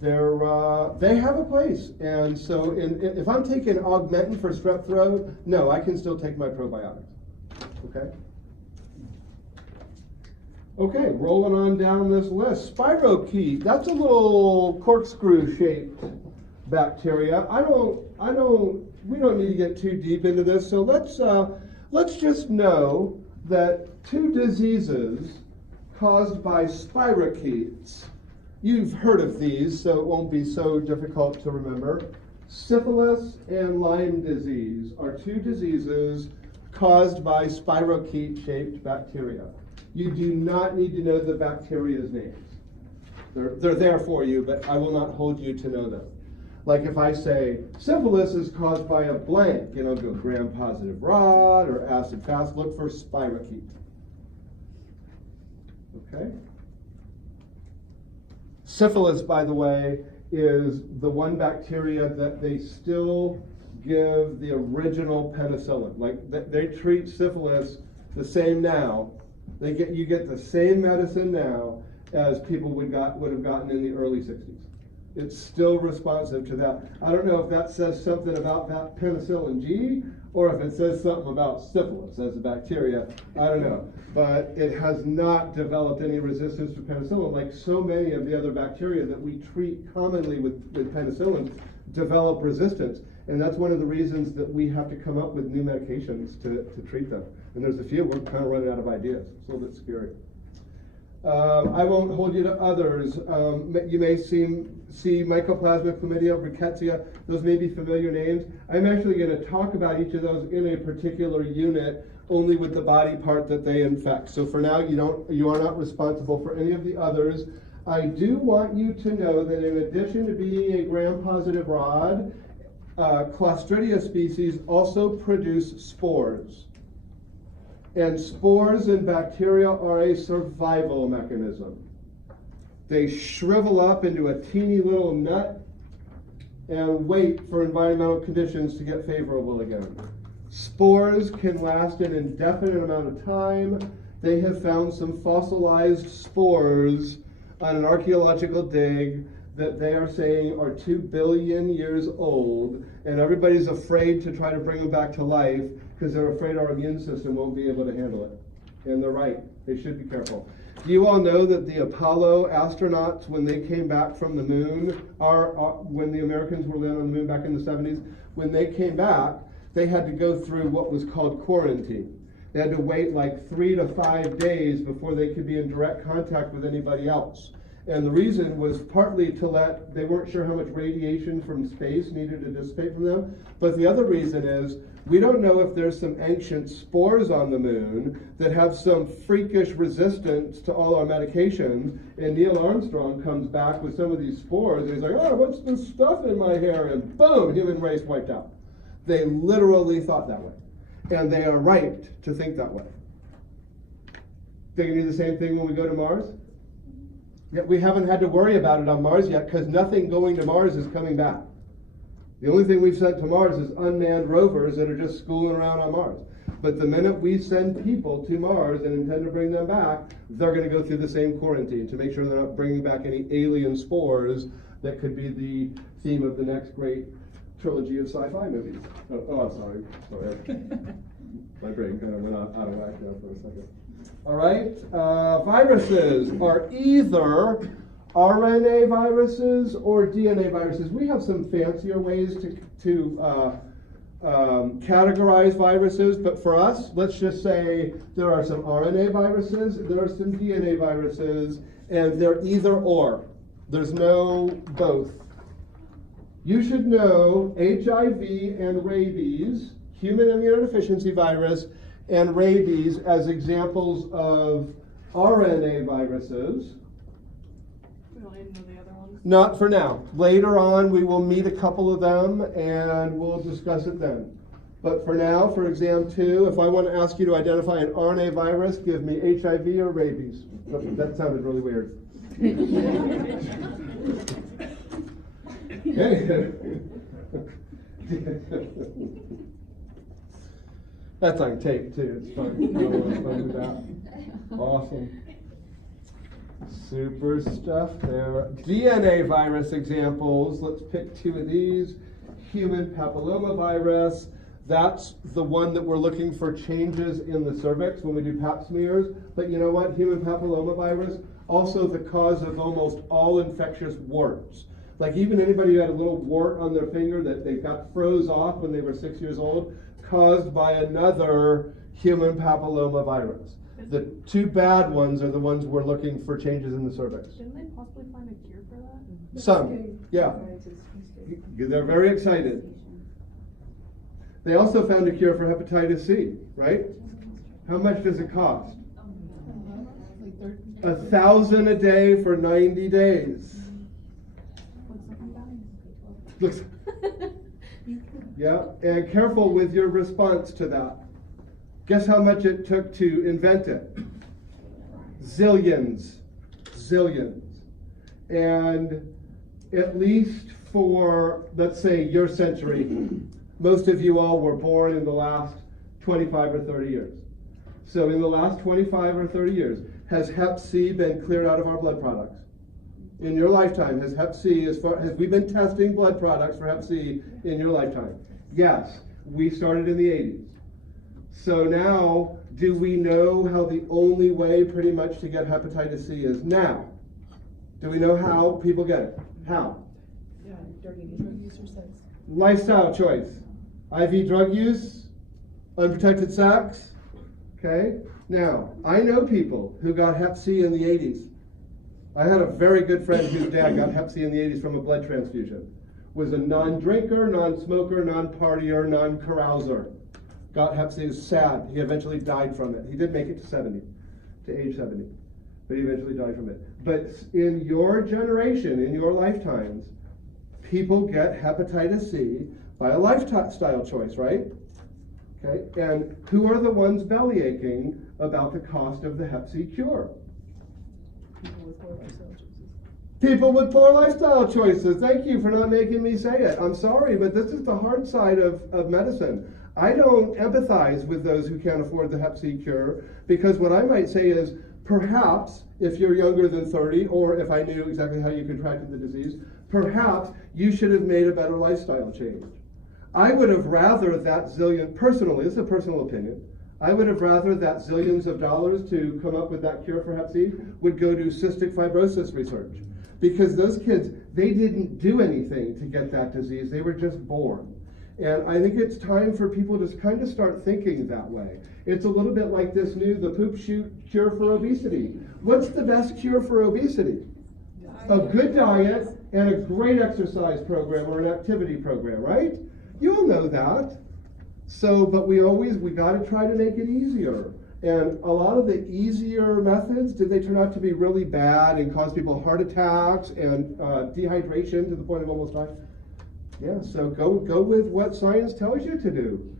they have a place. And so if I'm taking Augmentin for strep throat, no, I can still take my probiotics. Okay? Okay, rolling on down this list. Spirochete, that's a little corkscrew-shaped bacteria. We don't need to get too deep into this, so let's just know that two diseases caused by spirochetes. You've heard of these, so it won't be so difficult to remember. Syphilis and Lyme disease are two diseases caused by spirochete-shaped bacteria. You do not need to know the bacteria's names. They're there for you, but I will not hold you to know them. Like if I say, syphilis is caused by a blank, and I'll go gram-positive rod or acid-fast, look for spirochete. Okay? Syphilis, by the way, is the one bacteria that they still give the original penicillin. Like they treat syphilis the same now. You get the same medicine now as people would have gotten in the early 60s. It's still responsive to that. I don't know if that says something about that penicillin G or if it says something about syphilis as a bacteria. I don't know. But it has not developed any resistance to penicillin like so many of the other bacteria that we treat commonly with penicillin develop resistance. And that's one of the reasons that we have to come up with new medications to treat them. And there's a few, we're kind of running out of ideas. It's a little bit scary. I won't hold you to others. You may see Mycoplasma, chlamydia, rickettsia. Those may be familiar names. I'm actually going to talk about each of those in a particular unit, only with the body part that they infect. So for now, you are not responsible for any of the others. I do want you to know that in addition to being a gram-positive rod, Clostridia species also produce spores. And spores in bacteria are a survival mechanism. They shrivel up into a teeny little nut and wait for environmental conditions to get favorable again. Spores can last an indefinite amount of time. They have found some fossilized spores on an archaeological dig that they are saying are 2 billion years old, and everybody's afraid to try to bring them back to life because they're afraid our immune system won't be able to handle it. And they're right. They should be careful. Do you all know that the Apollo astronauts, when they came back from the moon, when the Americans were landing on the moon back in the 70s, when they came back, they had to go through what was called quarantine. They had to wait like 3 to 5 days before they could be in direct contact with anybody else. And the reason was partly they weren't sure how much radiation from space needed to dissipate from them. But the other reason is, we don't know if there's some ancient spores on the moon that have some freakish resistance to all our medications. And Neil Armstrong comes back with some of these spores, and he's like, oh, what's this stuff in my hair? And boom, human race wiped out. They literally thought that way. And they are right to think that way. They're going to do the same thing when we go to Mars? Yet we haven't had to worry about it on Mars yet, because nothing going to Mars is coming back. The only thing we've sent to Mars is unmanned rovers that are just schooling around on Mars. But the minute we send people to Mars and intend to bring them back, they're going to go through the same quarantine to make sure they're not bringing back any alien spores that could be the theme of the next great trilogy of sci-fi movies. Oh, sorry. My brain kind of went out of whack there for a second. All right, viruses are either RNA viruses or DNA viruses. We have some fancier ways to categorize viruses, but for us, let's just say there are some RNA viruses, there are some DNA viruses, and they're either or. There's no both. You should know HIV and rabies, human immunodeficiency virus, and rabies as examples of RNA viruses. We don't even know the other ones. Not for now. Later on, we will meet a couple of them and we'll discuss it then. But for now, for exam 2, if I want to ask you to identify an RNA virus, give me HIV or rabies. That sounded really weird. That's on tape too. It's fun. Fun with that. Awesome. Super stuff there. DNA virus examples. Let's pick 2 of these. Human papillomavirus. That's the one that we're looking for changes in the cervix when we do pap smears. But you know what? Human papillomavirus, also the cause of almost all infectious warts. Like even anybody who had a little wart on their finger that they got froze off when they were 6 years old, caused by another human papillomavirus. The 2 bad ones are the ones we're looking for changes in the cervix. Didn't they possibly find a cure for that? Some, yeah. They're very excited. They also found a cure for hepatitis C, right? How much does it cost? $1,000 a day for 90 days. Looks. Yeah, and careful with your response to that. Guess how much it took to invent it? Zillions. And at least for, let's say, your century, most of you all were born in the last 25 or 30 years. So in the last 25 or 30 years, has Hep C been cleared out of our blood products? In your lifetime, has Hep C, has we been testing blood products for Hep C in your lifetime? Yes, we started in the 80s. So now, do we know how the only way pretty much to get hepatitis C is now? Do we know how people get it? How? Yeah, drug use or sex. Lifestyle choice. IV drug use, unprotected sex. Okay? Now, I know people who got Hep C in the 80s. I had a very good friend whose dad got Hep C in the 80s from a blood transfusion. Was a non-drinker, non-smoker, non-partier, non-carouser. Got Hep C. It was sad. He eventually died from it. He did make it to age 70. But he eventually died from it. But in your generation, in your lifetimes, people get hepatitis C by a lifestyle choice, right? Okay, and who are the ones belly aching about the cost of the Hep C cure? People with poor lifestyle choices. Thank you for not making me say it. I'm sorry, but this is the hard side of medicine. I don't empathize with those who can't afford the Hep C cure, because what I might say is, perhaps, if you're younger than 30, or if I knew exactly how you contracted the disease, perhaps you should have made a better lifestyle change. I would have rather that zillion, personally, this is a personal opinion, I would have rather that zillions of dollars to come up with that cure for Hep C would go to cystic fibrosis research. Because those kids, they didn't do anything to get that disease, they were just born. And I think it's time for people to kind of start thinking that way. It's a little bit like this the poop shoot cure for obesity. What's the best cure for obesity? A good diet and a great exercise program or an activity program, right? You all know that. So, but we got to try to make it easier. And a lot of the easier methods, did they turn out to be really bad and cause people heart attacks and dehydration to the point of almost dying? Yeah, so go with what science tells you to do.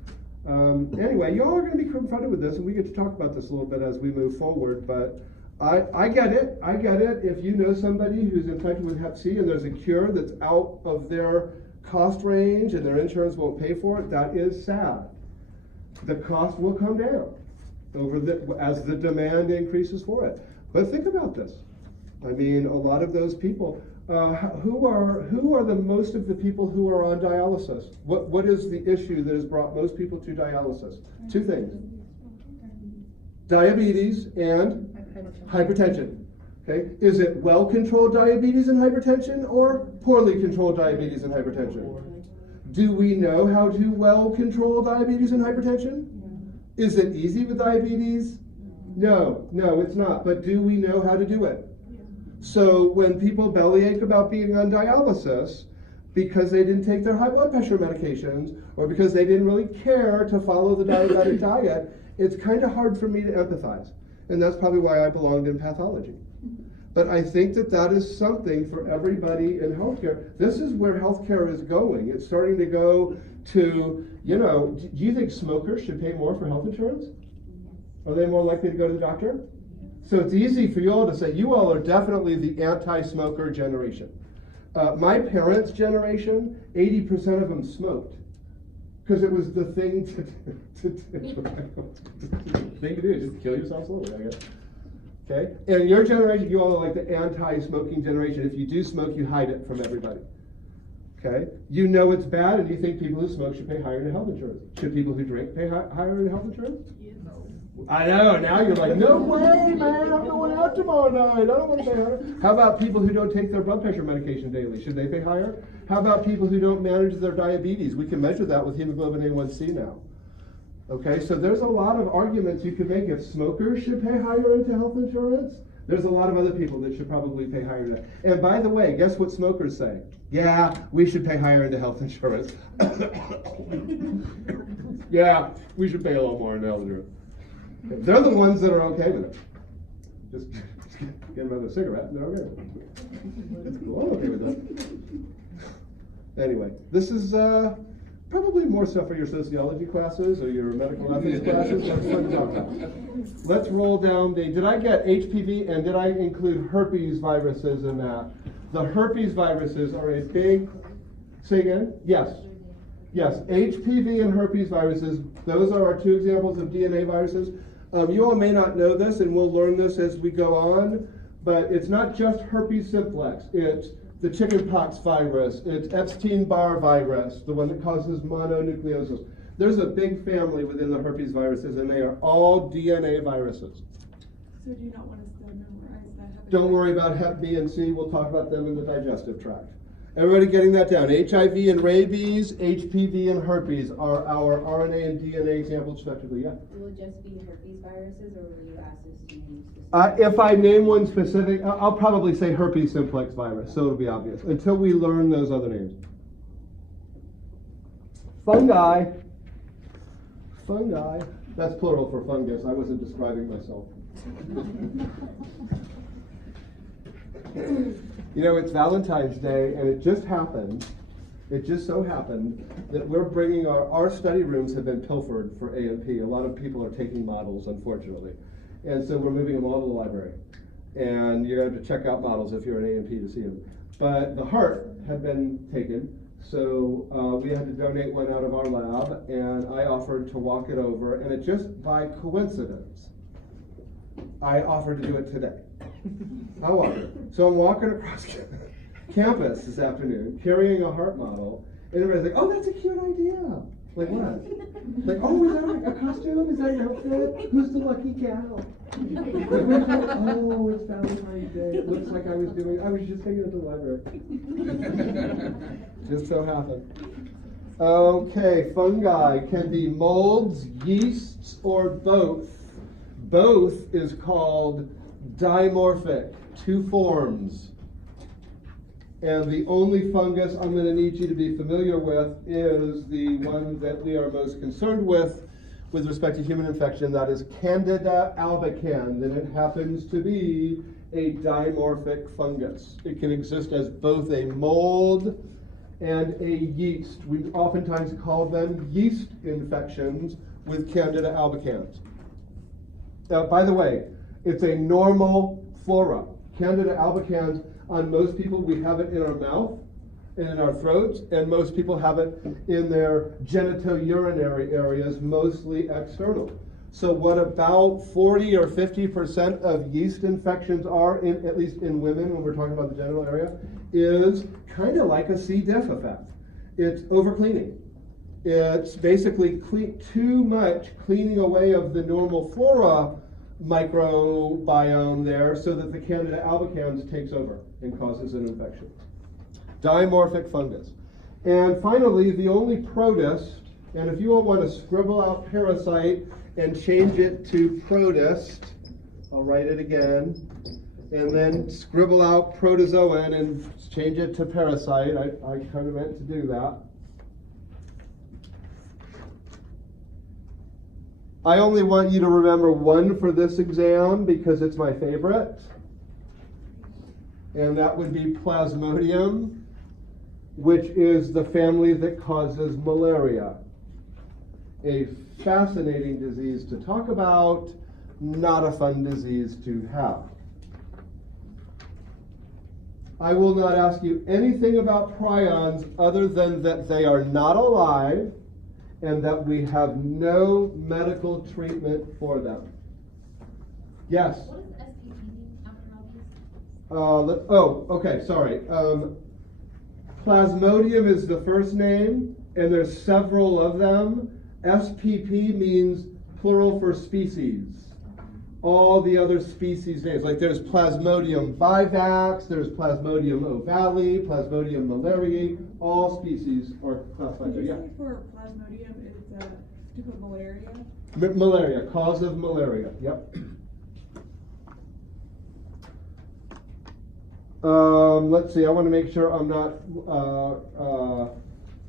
Anyway, you all are going to be confronted with this, and we get to talk about this a little bit as we move forward, but I get it. If you know somebody who's infected with Hep C and there's a cure that's out of their cost range and their insurance won't pay for it, that is sad. The cost will come down as the demand increases for it. But think about this. I mean, a lot of those people, who are the most of the people who are on dialysis? What is the issue that has brought most people to dialysis? Two things. Diabetes and hypertension. Okay? Is it well-controlled diabetes and hypertension or poorly controlled diabetes and hypertension? Do we know how to well control diabetes and hypertension? Is it easy with diabetes? No, it's not. But do we know how to do it? So when people bellyache about being on dialysis because they didn't take their high blood pressure medications or because they didn't really care to follow the diabetic diet, it's kind of hard for me to empathize. And that's probably why I belonged in pathology. But I think that is something for everybody in healthcare. This is where healthcare is going. It's starting to go to, do you think smokers should pay more for health insurance? Are they more likely to go to the doctor? So it's easy for you all to say, you all are definitely the anti-smoker generation. My parents' generation, 80% of them smoked. Because it was the thing to do. Thing to do is just kill yourself slowly, I guess. Okay? And your generation, you all are like the anti-smoking generation. If you do smoke, you hide it from everybody. Okay? You know it's bad, and you think people who smoke should pay higher into health insurance. Should people who drink pay higher into health insurance? No. I know, now you're like, no way, man, I'm going out tomorrow night. I don't want to pay higher. How about people who don't take their blood pressure medication daily? Should they pay higher? How about people who don't manage their diabetes? We can measure that with hemoglobin A1C now. Okay, so there's a lot of arguments you could make. If smokers should pay higher into health insurance, there's a lot of other people that should probably pay higher into. And by the way, guess what smokers say? Yeah, we should pay higher into health insurance. Yeah, we should pay a lot more into health insurance. They're the ones that are okay with it. Just get them another cigarette and they're okay with it. It's cool, I'm okay with that. Anyway, this is probably more stuff for your sociology classes or your medical ethics classes. That's fun to talk about. Let's roll down did I get HPV and did I include herpes viruses in that? The herpes viruses are a big, say again? Yes, HPV and herpes viruses, those are our two examples of DNA viruses. You all may not know this, and we'll learn this as we go on, but it's not just herpes simplex. It's the chickenpox virus. It's Epstein-Barr virus, the one that causes mononucleosis. There's a big family within the herpes viruses, and they are all DNA viruses. So do you not want us to memorize that? Don't worry about Hep B and C. We'll talk about them in the digestive tract. Everybody getting that down. HIV and rabies, HPV and herpes are our RNA and DNA examples respectively. Yeah? Will it just be herpes viruses, or will you ask us to name specific? If I name one specific, I'll probably say herpes simplex virus, so it'll be obvious, until we learn those other names. Fungi. That's plural for fungus. I wasn't describing myself. It's Valentine's Day, and it just so happened that we're bringing our study rooms have been pilfered for A&P. A lot of people are taking models, unfortunately. And so we're moving them all to the library. And you're going to have to check out models if you're an A&P to see them. But the heart had been taken, so we had to donate one out of our lab, and I offered to walk it over, and it just by coincidence, I offered to do it today. However, so I'm walking across campus this afternoon, carrying a heart model, and everybody's like, oh, that's a cute idea. Like what? Like, oh, is that a costume? Is that an outfit? Who's the lucky gal? Like, oh, it's Valentine's Day. It looks like I was just hanging at the library. Just so happened. Okay, fungi can be molds, yeasts, or both. Both is called dimorphic, two forms. And the only fungus I'm going to need you to be familiar with is the one that we are most concerned with respect to human infection, that is Candida albicans, and it happens to be a dimorphic fungus. It can exist as both a mold and a yeast. We oftentimes call them yeast infections with Candida albicans. By the way, it's a normal flora. Candida albicans, on most people, we have it in our mouth and in our throats, and most people have it in their genitourinary areas, mostly external. So what about 40 or 50% of yeast infections are, at least in women, when we're talking about the genital area, is kind of like a C. diff effect. It's overcleaning. It's basically too much cleaning away of the normal flora microbiome there so that the Candida albicans takes over and causes an infection. Dimorphic fungus. And finally, the only protist, and if you all want to scribble out parasite and change it to protist, I'll write it again, and then scribble out protozoan and change it to parasite. I kind of meant to do that. I only want you to remember one for this exam because it's my favorite. And that would be Plasmodium, which is the family that causes malaria. A fascinating disease to talk about, not a fun disease to have. I will not ask you anything about prions other than that they are not alive and that we have no medical treatment for them. Yes? What does SPP mean after all these? Okay, sorry. Plasmodium is the first name, and there's several of them. SPP means plural for species. All the other species names, like there's Plasmodium vivax, there's Plasmodium ovale, Plasmodium malariae, all species are classified there. Did you Yeah. say for Plasmodium, it's to put malaria? Malaria, cause of malaria, yep. Let's see, I want to make sure I'm not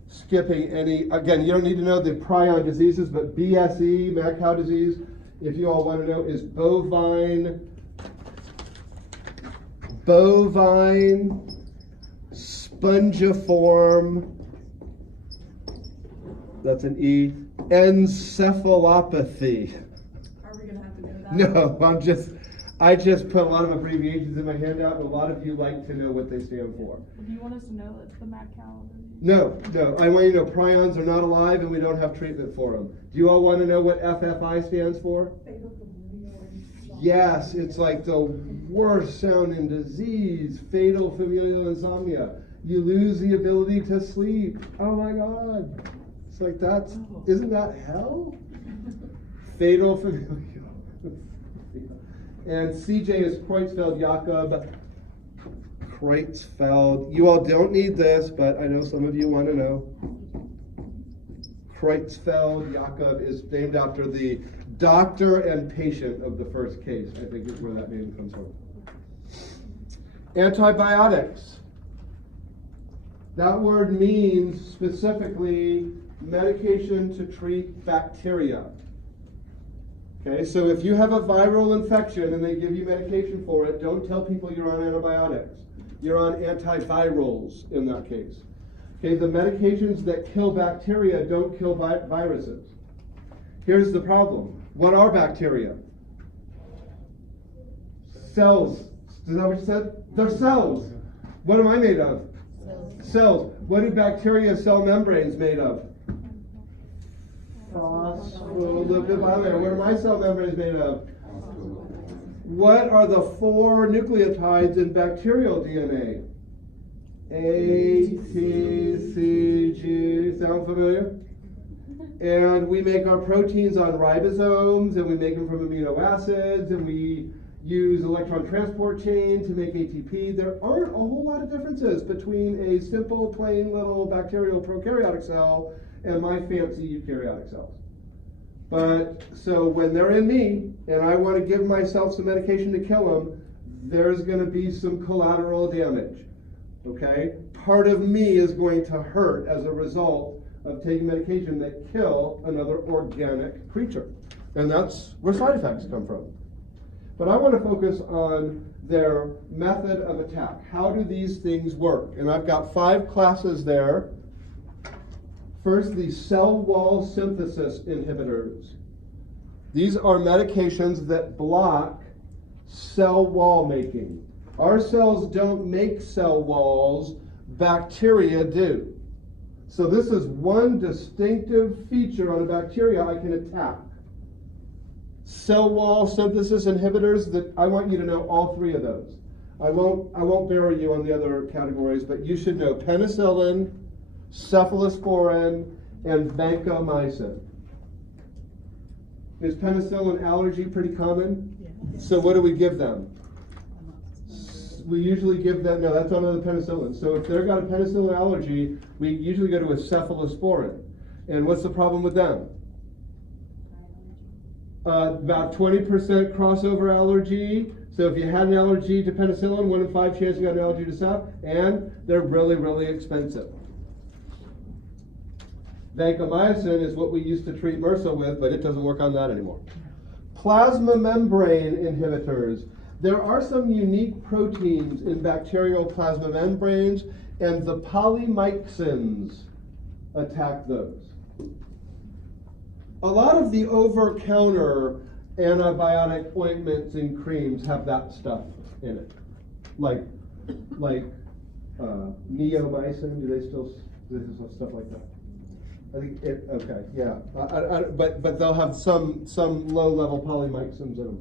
skipping any. Again, you don't need to know the prion diseases, but BSE, mad cow disease, if you all want to know, is bovine spongiform, that's an E, encephalopathy. Are we gonna have to do that? No, I just put a lot of abbreviations in my handout, and a lot of you like to know what they stand for. Do you want us to know it's the mad cow disease? No, I want you to know prions are not alive and we don't have treatment for them. Do you all want to know what FFI stands for? Yes, it's like the worst sounding disease, fatal familial insomnia. You lose the ability to sleep. Oh my God. It's like isn't that hell? Fatal familial. And CJ is Creutzfeldt-Jakob. Creutzfeldt. You all don't need this, but I know some of you want to know. Creutzfeldt-Jakob is named after the doctor and patient of the first case, I think is where that name comes from. Antibiotics. That word means specifically medication to treat bacteria. Okay, so if you have a viral infection and they give you medication for it, don't tell people you're on antibiotics. You're on antivirals in that case. Okay, the medications that kill bacteria don't kill viruses. Here's the problem. What are bacteria? Cells. Is that what you said? They're cells. What am I made of? Cells. What do bacteria cell membranes made of? Phospholipid bilayer. What are my cell membranes made of? What are the 4 nucleotides in bacterial DNA? A, T, C, G. Sound familiar? And we make our proteins on ribosomes, and we make them from amino acids, and we use electron transport chain to make ATP. There aren't a whole lot of differences between a simple, plain little bacterial prokaryotic cell and my fancy eukaryotic cells. But, so when they're in me, and I want to give myself some medication to kill them, there's going to be some collateral damage, okay? Part of me is going to hurt as a result of taking medication that kill another organic creature. And that's where side effects come from. But I want to focus on their method of attack. How do these things work? And I've got 5 classes there. First, the cell wall synthesis inhibitors. These are medications that block cell wall making. Our cells don't make cell walls, bacteria do. So this is one distinctive feature on a bacteria I can attack. Cell wall synthesis inhibitors, that I want you to know all 3 of those. I won't bury you on the other categories, but you should know penicillin, cephalosporin, and vancomycin. Is penicillin allergy pretty common? Yeah. So what do we give them? We usually give them, no, that's not the penicillin. So if they've got a penicillin allergy, we usually go to a cephalosporin. And what's the problem with them? About 20% crossover allergy. So if you had an allergy to penicillin, 1 in 5 chance you got an allergy to ceph, and they're really, really expensive. Vancomycin is what we used to treat MRSA with, but it doesn't work on that anymore. Plasma membrane inhibitors. There are some unique proteins in bacterial plasma membranes, and the polymyxins attack those. A lot of the over-counter antibiotic ointments and creams have that stuff in it, like neomycin. Do they still stuff like that? I think it. Okay, yeah. But they'll have some low-level polymyxins in them.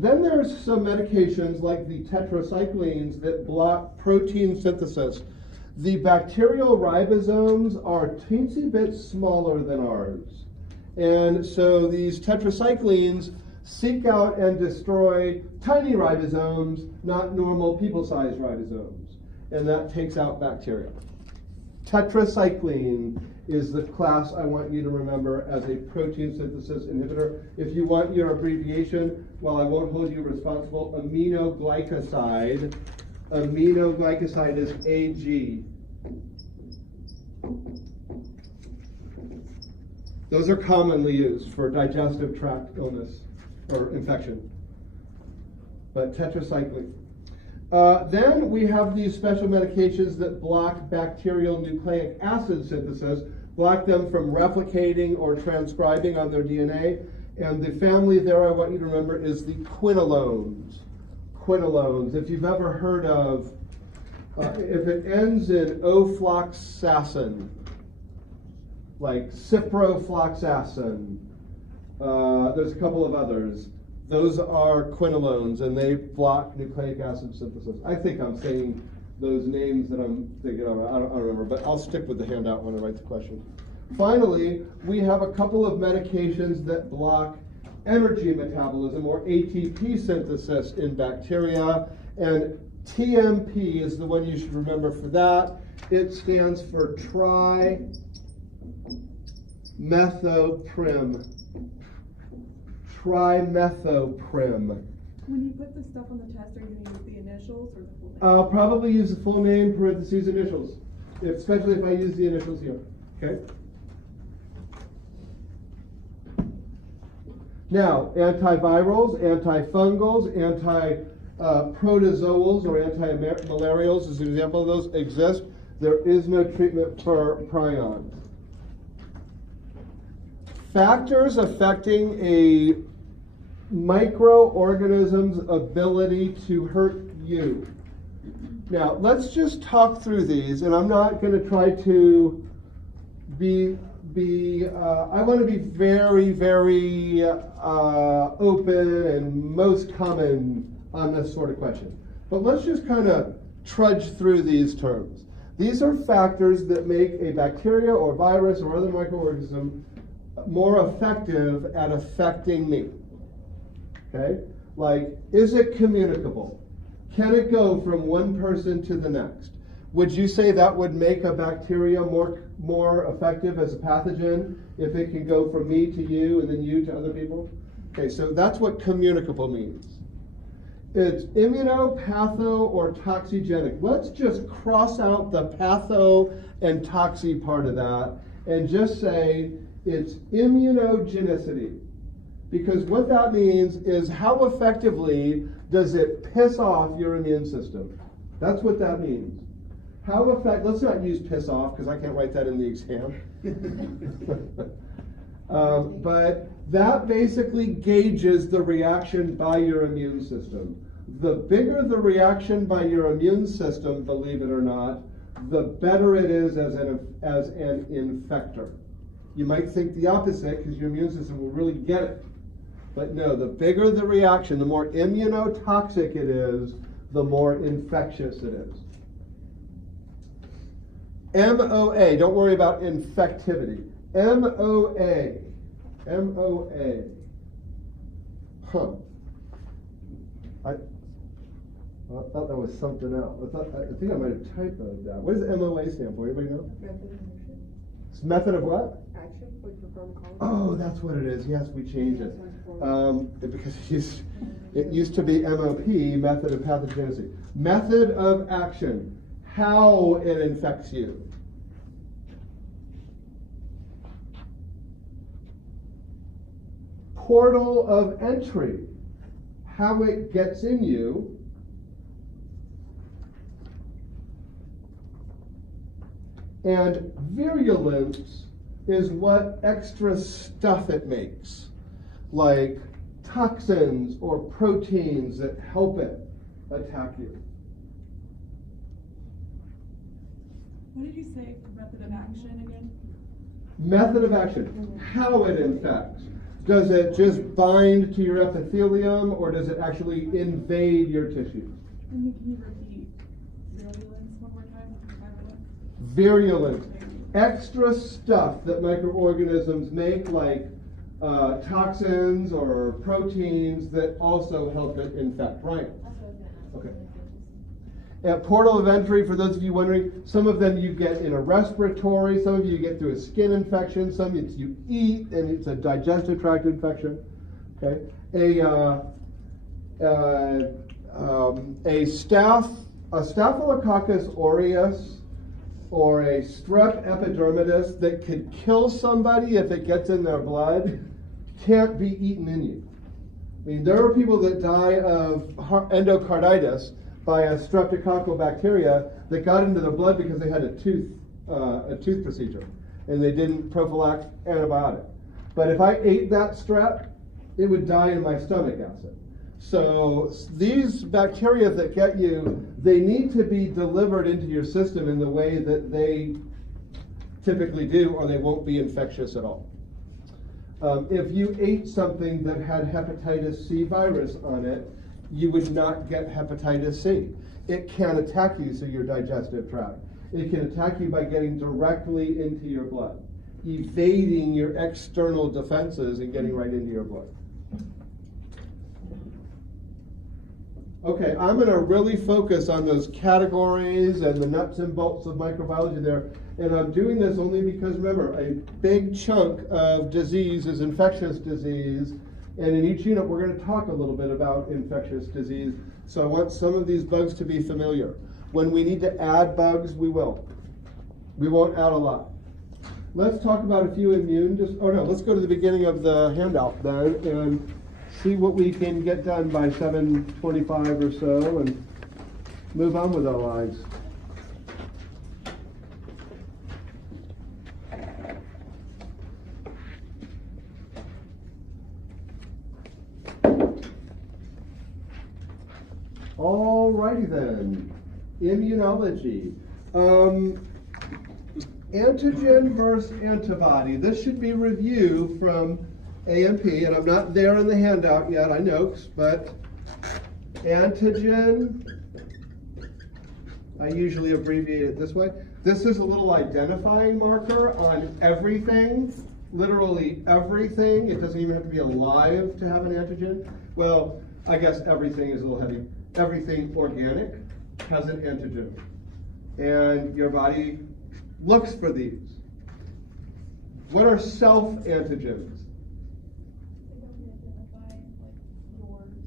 Then there's some medications like the tetracyclines that block protein synthesis. The bacterial ribosomes are a teensy bit smaller than ours. And so these tetracyclines seek out and destroy tiny ribosomes, not normal people-sized ribosomes. And that takes out bacteria. Tetracycline is the class I want you to remember as a protein synthesis inhibitor. If you want your abbreviation, well, I won't hold you responsible, aminoglycoside. Aminoglycoside is AG. Those are commonly used for digestive tract illness or infection. But tetracycline. Then we have these special medications that block bacterial nucleic acid synthesis, block them from replicating or transcribing on their DNA. And the family there I want you to remember is the quinolones. Quinolones. If you've ever heard of, if it ends in ofloxacin, like ciprofloxacin, there's a couple of others. Those are quinolones, and they block nucleic acid synthesis. I think I'm saying those names that I'm thinking of. I don't remember, but I'll stick with the handout when I write the question. Finally, we have a couple of medications that block energy metabolism, or ATP synthesis in bacteria, and TMP is the one you should remember for that. It stands for trimethoprim. Trimethoprim. When you put the stuff on the test, are you going to use the initials or the full name? I'll probably use the full name, parentheses, initials, especially if I use the initials here. Okay? Now, antivirals, antifungals, anti-protozoals, or anti-malarials, as an example of those, exist. There is no treatment for prions. Factors affecting a microorganism's ability to hurt you. Now, let's just talk through these, and I'm not going to try to I want to be very, very open and most common on this sort of question. But let's just kind of trudge through these terms. These are factors that make a bacteria or virus or other microorganism more effective at affecting me. Okay? Like, is it communicable? Can it go from one person to the next? Would you say that would make a bacteria more effective as a pathogen if it can go from me to you and then you to other people? Okay, so that's what communicable means. It's immunopatho or toxigenic. Let's just cross out the patho and toxi part of that and just say it's immunogenicity. Because what that means is how effectively does it piss off your immune system? That's what that means. Let's not use piss off because I can't write that in the exam. But that basically gauges the reaction by your immune system. The bigger the reaction by your immune system, believe it or not, the better it is as an infector. You might think the opposite because your immune system will really get it. But no, the bigger the reaction, the more immunotoxic it is, the more infectious it is. MOA, don't worry about infectivity. MOA. MOA. Huh. I thought that was something else. I think I might have typoed that. What does MOA stand for? Anybody know? It's method of what? Action, like for pharmacology. Oh, that's what it is. Yes, we changed it. Because it used to be MOP, method of pathogenesis. Method of action. How it infects you. Portal of entry. How it gets in you. And virulence is what extra stuff it makes, like toxins or proteins that help it attack you. What did you say for method of action again? Method of action, how it infects. Does it just bind to your epithelium or does it actually invade your tissues? And can you repeat virulence one more time? Virulence. Extra stuff that microorganisms make, like toxins or proteins that also help it infect. Right? Okay. At portal of entry, for those of you wondering, some of them you get in a respiratory, some of you get through a skin infection, some you eat and it's a digestive tract infection. Okay. A Staphylococcus aureus or a strep epidermidis that could kill somebody if it gets in their blood can't be eaten in you. I mean, there are people that die of endocarditis by a streptococcal bacteria that got into their blood because they had a tooth procedure and they didn't prophylax antibiotic. But if I ate that strep, it would die in my stomach acid. So these bacteria that get you, they need to be delivered into your system in the way that they typically do, or they won't be infectious at all. If you ate something that had hepatitis C virus on it, you would not get hepatitis C. It can attack you through your digestive tract. It can attack you by getting directly into your blood, evading your external defenses and getting right into your blood. Okay, I'm going to really focus on those categories and the nuts and bolts of microbiology there. And I'm doing this only because, remember, a big chunk of disease is infectious disease. And in each unit, we're going to talk a little bit about infectious disease. So I want some of these bugs to be familiar. When we need to add bugs, we will. We won't add a lot. Let's talk about a few let's go to the beginning of the handout then and see what we can get done by 7:25 or so and move on with our lives. Alrighty then, immunology. Antigen versus antibody. This should be review from AMP, and I'm not there in the handout yet, I know, but antigen, I usually abbreviate it this way. This is a little identifying marker on everything, literally everything. It doesn't even have to be alive to have an antigen. Well, I guess everything is a little heavy. Everything organic has an antigen. And your body looks for these. What are self-antigens?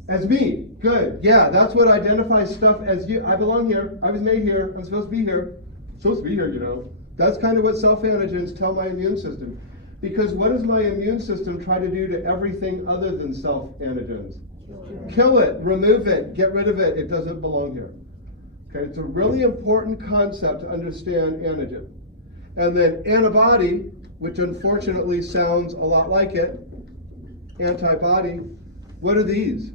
As me. Good. Yeah, that's what identifies stuff as you. I belong here. I was made here. I'm supposed to be here. Supposed to be here, you know. That's kind of what self-antigens tell my immune system. Because what does my immune system try to do to everything other than self-antigens? Kill it, remove it, get rid of it. It doesn't belong here. Okay, it's a really important concept to understand antigen. And then antibody, which unfortunately sounds a lot like it, antibody, what are these?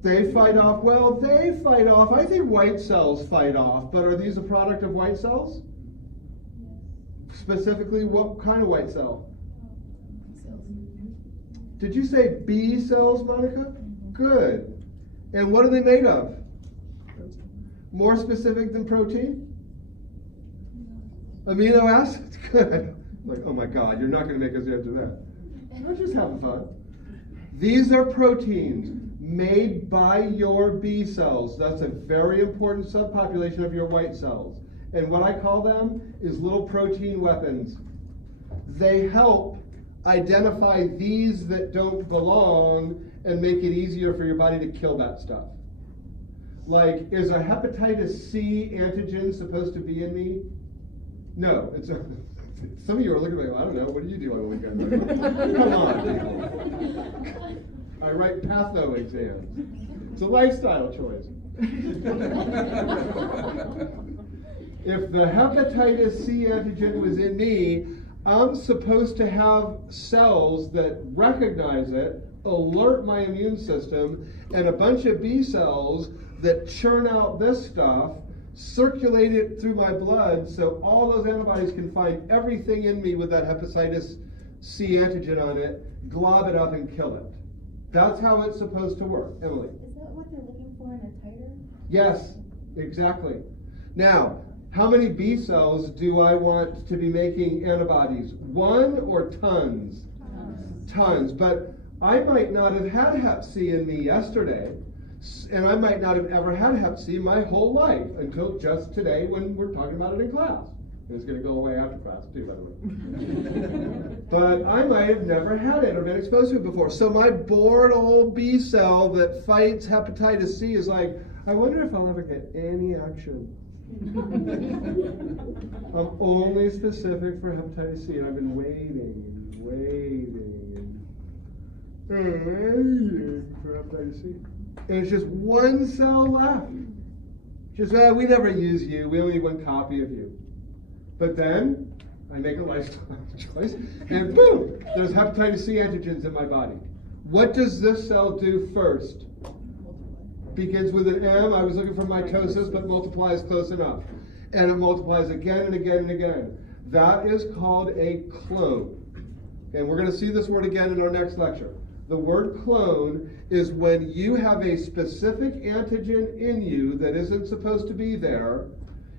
They fight off, well, they fight off. I think white cells fight off, but are these a product of white cells? Specifically, what kind of white cell? Did you say B cells, Monica? Good. And what are they made of? More specific than protein? Amino acids? Good. Like, oh my God, you're not going to make us answer that. We're just having fun. These are proteins made by your B cells. That's a very important subpopulation of your white cells. And what I call them is little protein weapons. They help identify these that don't belong and make it easier for your body to kill that stuff. Like, is a hepatitis C antigen supposed to be in me? No. It's a, some of you are looking like, I don't know, what do you do on the weekend? Come on. I write patho exams. It's a lifestyle choice. If the hepatitis C antigen was in me, I'm supposed to have cells that recognize it, alert my immune system, and a bunch of B cells that churn out this stuff, circulate it through my blood so all those antibodies can find everything in me with that hepatitis C antigen on it, glob it up and kill it. That's how it's supposed to work. Emily? Is that what they're looking for in a titer? Yes, exactly. Now, how many B cells do I want to be making antibodies? 1 or tons? Tons. But I might not have had Hep C in me yesterday, and I might not have ever had Hep C my whole life until just today when we're talking about it in class. And it's going to go away after class too, by the way. But I might have never had it or been exposed to it before. So my bored old B cell that fights hepatitis C is like, I wonder if I'll ever get any action. I'm only specific for hepatitis C, and I've been waiting for hepatitis C. And it's just one cell left. Just, we never use you, we only need one copy of you. But then, I make a lifestyle choice, and boom, there's hepatitis C antigens in my body. What does this cell do first? Begins with an M. I was looking for mitosis, but multiplies close enough. And it multiplies again and again and again. That is called a clone. And we're going to see this word again in our next lecture. The word clone is when you have a specific antigen in you that isn't supposed to be there.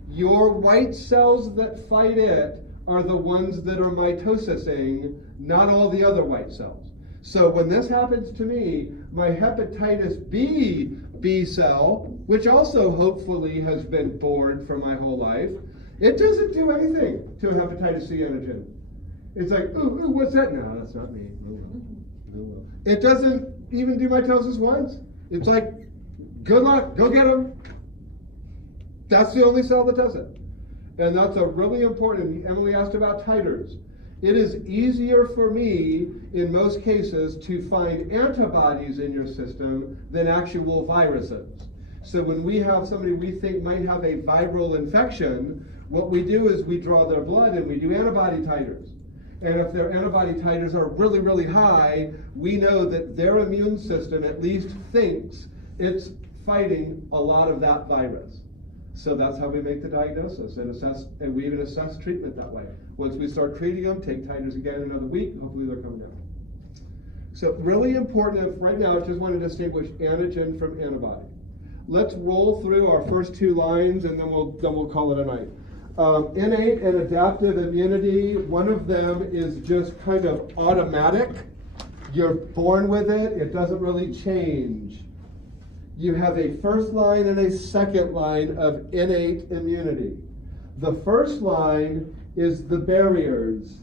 Your white cells that fight it are the ones that are mitosising, not all the other white cells. So when this happens to me, my hepatitis B cell, which also hopefully has been bored for my whole life, it doesn't do anything to a hepatitis C antigen. It's like, ooh, what's that? No, that's not me. Oh. It doesn't even do mitosis once. It's like, good luck, go get them. That's the only cell that does it. And that's a really important, Emily asked about titers. It is easier for me, in most cases, to find antibodies in your system than actual viruses. So when we have somebody we think might have a viral infection, what we do is we draw their blood and we do antibody titers. And if their antibody titers are really, really high, we know that their immune system at least thinks it's fighting a lot of that virus. So that's how we make the diagnosis and assess, and we even assess treatment that way. Once we start treating them, take titers again another week, hopefully they're coming down. So really important, right now I just want to distinguish antigen from antibody. let's roll through our first two lines and then we'll call it a night. Innate and adaptive immunity, one of them is just kind of automatic. You're born with it, it doesn't really change. You have a first line and a second line of innate immunity. The first line is the barriers,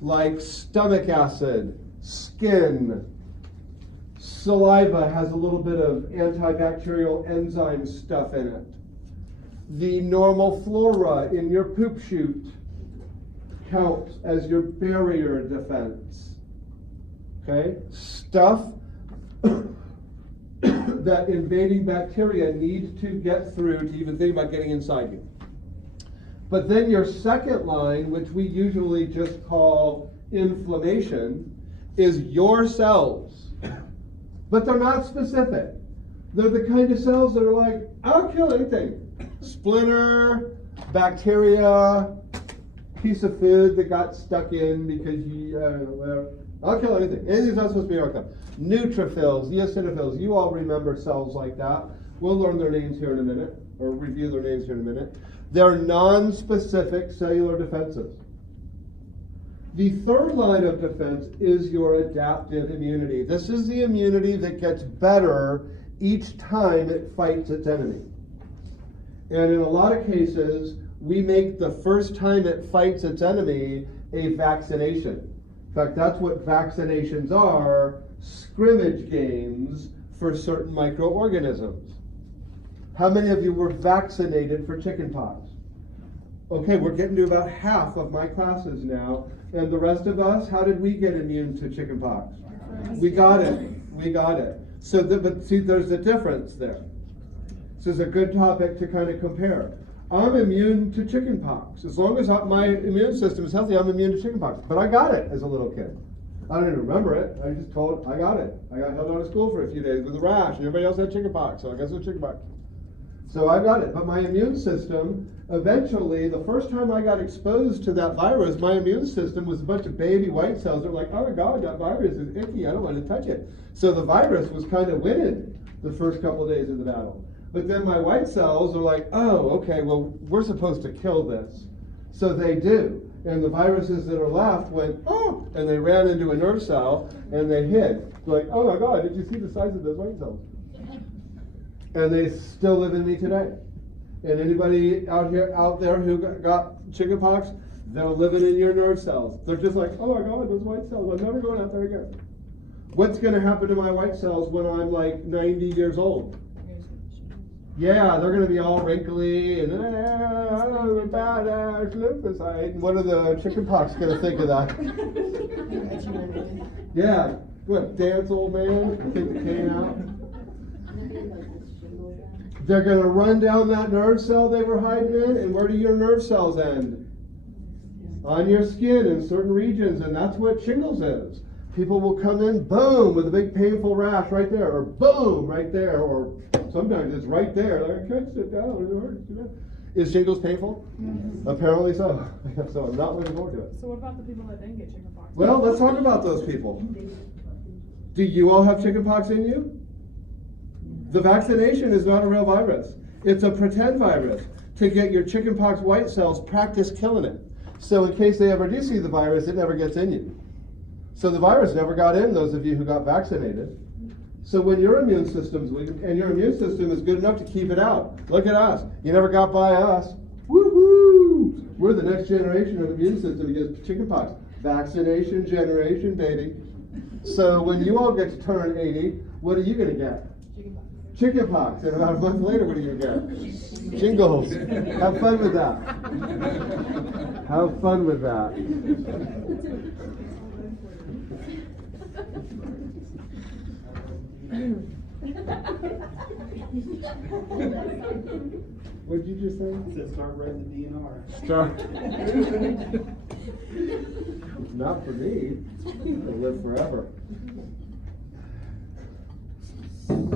like stomach acid, skin, saliva has a little bit of antibacterial enzyme stuff in it. The normal flora in your poop chute counts as your barrier defense. Okay? Stuff that invading bacteria need to get through to even think about getting inside you. But then your second line, which we usually just call inflammation, is your cells. But they're not specific. They're the kind of cells that are like, I'll kill anything. Splinter, bacteria, piece of food that got stuck in because whatever. I'll kill anything. Anything's not supposed to be outcome. Neutrophils, eosinophils, you all remember cells like that. We'll learn their names here in a minute, or review their names here in a minute. They're non-specific cellular defenses. The third line of defense is your adaptive immunity. This is the immunity that gets better each time it fights its enemy. And in a lot of cases, we make the first time it fights its enemy a vaccination. In fact, that's what vaccinations are, scrimmage games for certain microorganisms. How many of you were vaccinated for chickenpox? Okay, we're getting to about half of my classes now. And the rest of us, how did we get immune to chickenpox? We got it. We got it. So, but see, there's a difference there. This is a good topic to kind of compare. I'm immune to chickenpox. As long as my immune system is healthy, I'm immune to chickenpox. But I got it as a little kid. I don't even remember it. I just told I got it. I got held out of school for a few days with a rash, and everybody else had chickenpox, so I guess it was chickenpox. So I got it. But my immune system, eventually, the first time I got exposed to that virus, my immune system was a bunch of baby white cells that were like, oh my God, that virus is icky. I don't want to touch it. So the virus was kind of winning the first couple of days of the battle. But then my white cells are like, oh, okay, well, we're supposed to kill this. So they do. And the viruses that are left went, oh, and they ran into a nerve cell and they hid. Like, oh my God, did you see the size of those white cells? And they still live in me today. And anybody out there who got chickenpox, they're living in your nerve cells. They're just like, oh my God, those white cells, I'm never going out there again. What's going to happen to my white cells when I'm like 90 years old? Yeah, they're going to be all wrinkly and I don't know, bad lymphocyte. And what are the chickenpox going to think of that? Yeah, what, dance, old man? Take the cane out? They're going to run down that nerve cell they were hiding in, and where do your nerve cells end? On your skin in certain regions, and that's what shingles is. People will come in, boom, with a big painful rash right there, or boom, right there, or sometimes it's right there. Like, I can't sit down, it hurts. Is shingles painful? Mm-hmm. Apparently so. So I'm not looking forward to it. So what about the people that didn't get chickenpox? Well, let's talk about those people. Do you all have chickenpox in you? The vaccination is not a real virus. It's a pretend virus to get your chickenpox white cells practice killing it. So in case they ever do see the virus, it never gets in you. So the virus never got in those of you who got vaccinated. So when your immune system's weak, and your immune system is good enough to keep it out. Look at us. You never got by us. Woo-hoo! We're the next generation of immune system against chickenpox. Vaccination generation, baby. So when you all get to turn 80, what are you going to get? Chickenpox. And about a month later, what are you going to get? Shingles. Have fun with that. Have fun with that. What did you just say? I said start writing the DNR. Start. Not for me. I'll live forever.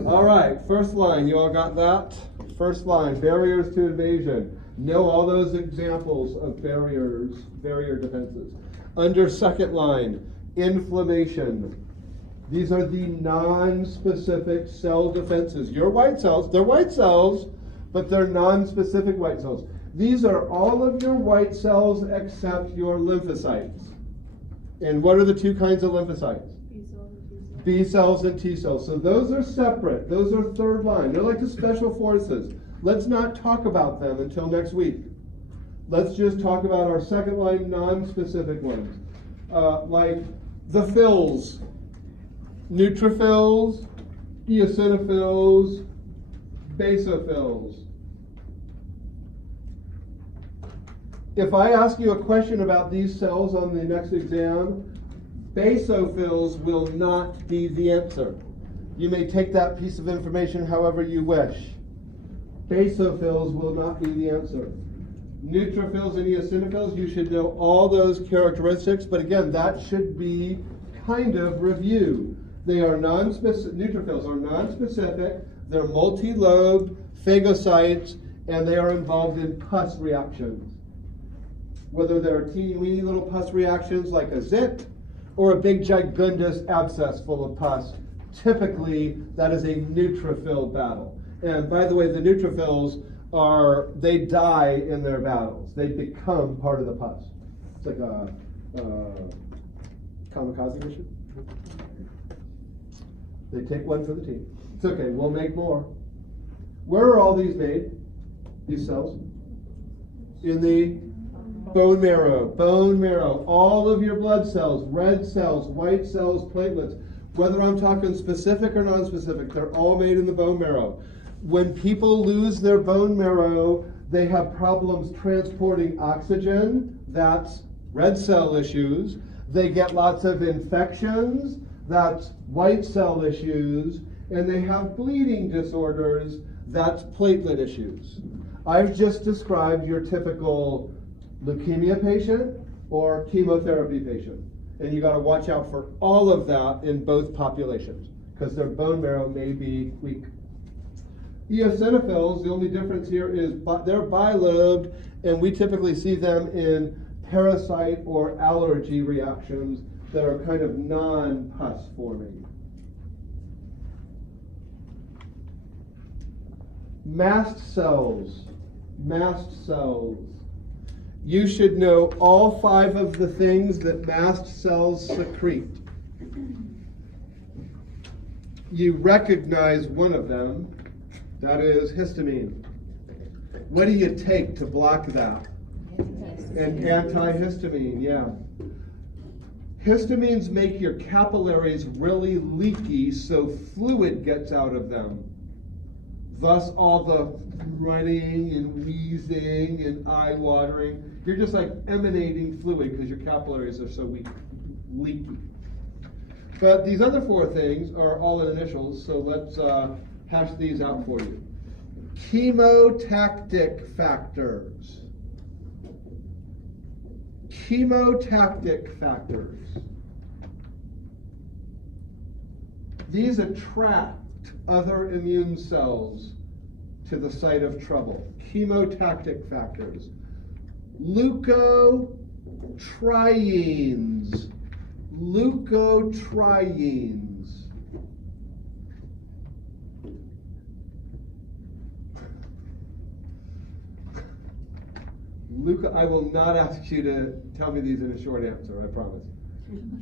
All right, first line. You all got that? First line, barriers to invasion. Know all those examples of barrier defenses. Under second line, inflammation. These are the non-specific cell defenses. Your white cells, they're white cells, but they're non-specific white cells. These are all of your white cells except your lymphocytes. And what are the two kinds of lymphocytes? B cells and T cells. So those are separate. Those are third line. They're like the special forces. Let's not talk about them until next week. Let's just talk about our second line non-specific ones. Like the phils, neutrophils, eosinophils, basophils. If I ask you a question about these cells on the next exam, basophils will not be the answer. You may take that piece of information however you wish. Basophils will not be the answer. Neutrophils and eosinophils, you should know all those characteristics, but again, that should be kind of review. They are non-specific, neutrophils are non-specific, they're multi-lobed phagocytes, and they are involved in pus reactions. Whether they're teeny-weeny little pus reactions like a zit, or a big gigundous abscess full of pus, typically that is a neutrophil battle. And by the way, the neutrophils they die in their battles. They become part of the pus. It's like a kamikaze mission. They take one for the team. It's okay, we'll make more. Where are all these made? These cells? In the bone marrow. Bone marrow. All of your blood cells, red cells, white cells, platelets. Whether I'm talking specific or non-specific, they're all made in the bone marrow. When people lose their bone marrow, they have problems transporting oxygen. That's red cell issues. They get lots of infections. That's white cell issues. And they have bleeding disorders. That's platelet issues. I've just described your typical leukemia patient or chemotherapy patient. And you got to watch out for all of that in both populations because their bone marrow may be weak. Eosinophils, the only difference here is they're bilobed, and we typically see them in parasite or allergy reactions that are kind of non-pus forming. Mast cells. Mast cells. You should know all 5 of the things that mast cells secrete. You recognize one of them. That is histamine. What do you take to block that? An antihistamine, yeah. Histamines make your capillaries really leaky so fluid gets out of them. Thus all the running and wheezing and eye watering. You're just like emanating fluid because your capillaries are so weak, leaky. But these other 4 things are all in initials, so let's hash these out for you. Chemotactic factors. Chemotactic factors. These attract other immune cells to the site of trouble. Chemotactic factors. Leukotrienes. Leukotrienes. I will not ask you to tell me these in a short answer, I promise.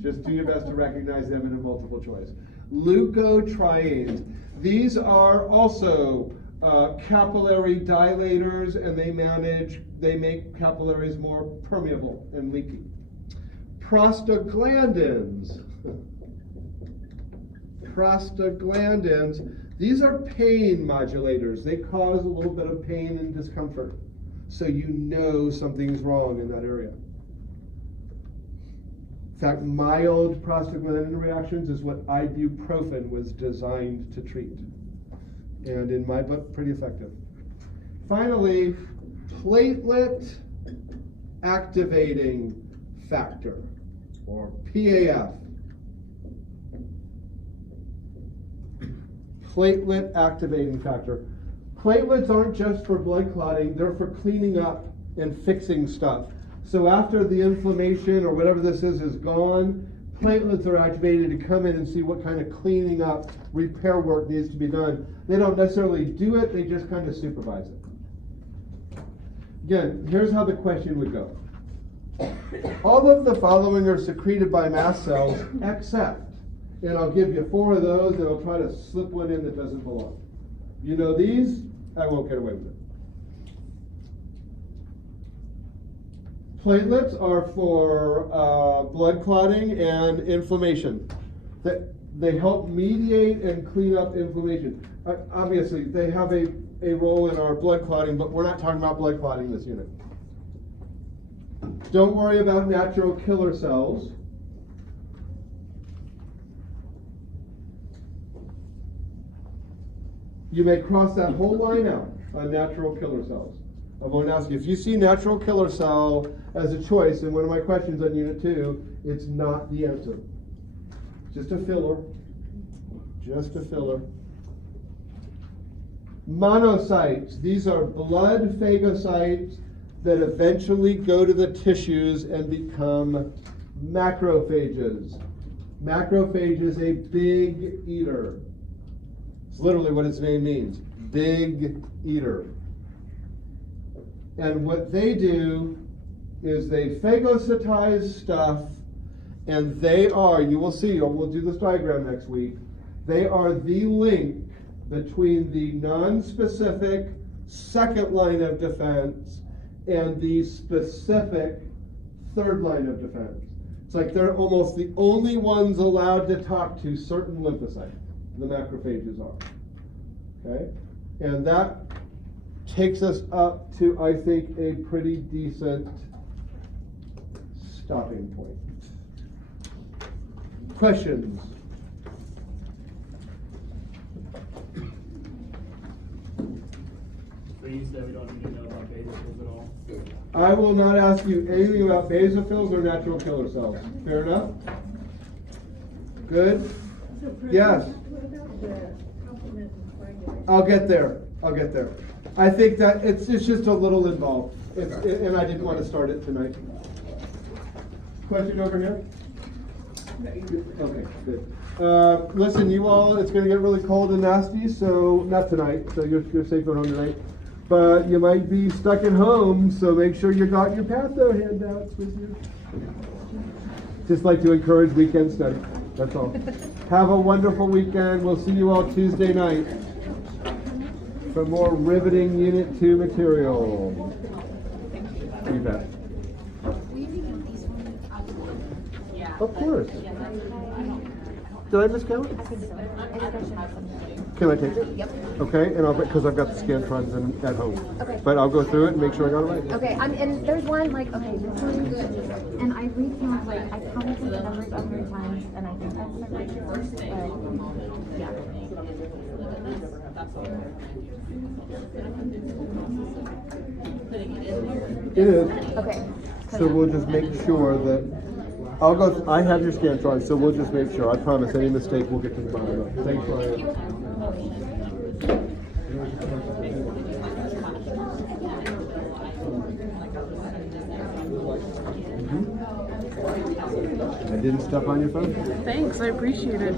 Just do your best to recognize them in a multiple choice. Leukotrienes. These are also capillary dilators, and they make capillaries more permeable and leaky. Prostaglandins. Prostaglandins. These are pain modulators. They cause a little bit of pain and discomfort, so you know something's wrong in that area. In fact, mild prostaglandin reactions is what ibuprofen was designed to treat. And in my book, pretty effective. Finally, platelet activating factor, or PAF. Platelet activating factor. Platelets aren't just for blood clotting, they're for cleaning up and fixing stuff. So after the inflammation or whatever this is gone, platelets are activated to come in and see what kind of cleaning up, repair work needs to be done. They don't necessarily do it, they just kind of supervise it. Again, here's how the question would go. All of the following are secreted by mast cells except, and I'll give you 4 of those and I'll try to slip one in that doesn't belong. You know these, I won't get away with it. Platelets are for blood clotting and inflammation. They help mediate and clean up inflammation. Obviously, they have a role in our blood clotting, but we're not talking about blood clotting in this unit. Don't worry about natural killer cells. You may cross that whole line out on natural killer cells. I won't ask you. If you see natural killer cell as a choice in one of my questions on Unit 2, it's not the answer. Just a filler. Just a filler. Monocytes. These are blood phagocytes that eventually go to the tissues and become macrophages. Macrophage is a big eater. It's literally what its name means. Big eater. And what they do is they phagocytize stuff, and they are, you will see, we'll do this diagram next week, they are the link between the non-specific second line of defense and the specific third line of defense. It's like they're almost the only ones allowed to talk to certain lymphocytes, the macrophages are. Okay? And that takes us up to, I think, a pretty decent stopping point. Questions? So you said we don't need to know about basophils at all? I will not ask you anything about basophils or natural killer cells. Fair enough? Good? Yes? What about the complement and coagulation? I'll get there. I'll get there. I think that it's just a little involved, and I didn't want to start it tonight. Question over here? Okay, good. Listen, you all, it's going to get really cold and nasty, so not tonight, so you're safe at home tonight. But you might be stuck at home, so make sure you got your Patho handouts with you. Just like to encourage weekend study. That's all. Have a wonderful weekend. We'll see you all Tuesday night for more riveting Unit 2 material. You bet. Of course. Did I miscount? Can I take it? Yep. Okay, and because I've got the Scantrons at home. Okay. But I'll go through it and make sure I got it right. Okay, and there's one, like, okay, this one, and I recount, like, I counted the numbers 100 times, and I think that's the right first, but, yeah. It is. Okay. So we'll just make sure that, I have your Scantron, so we'll just make sure. I promise any mistake we'll get to the bottom of it. Thanks, Ryan. I didn't step on your phone? Thanks, I appreciate it.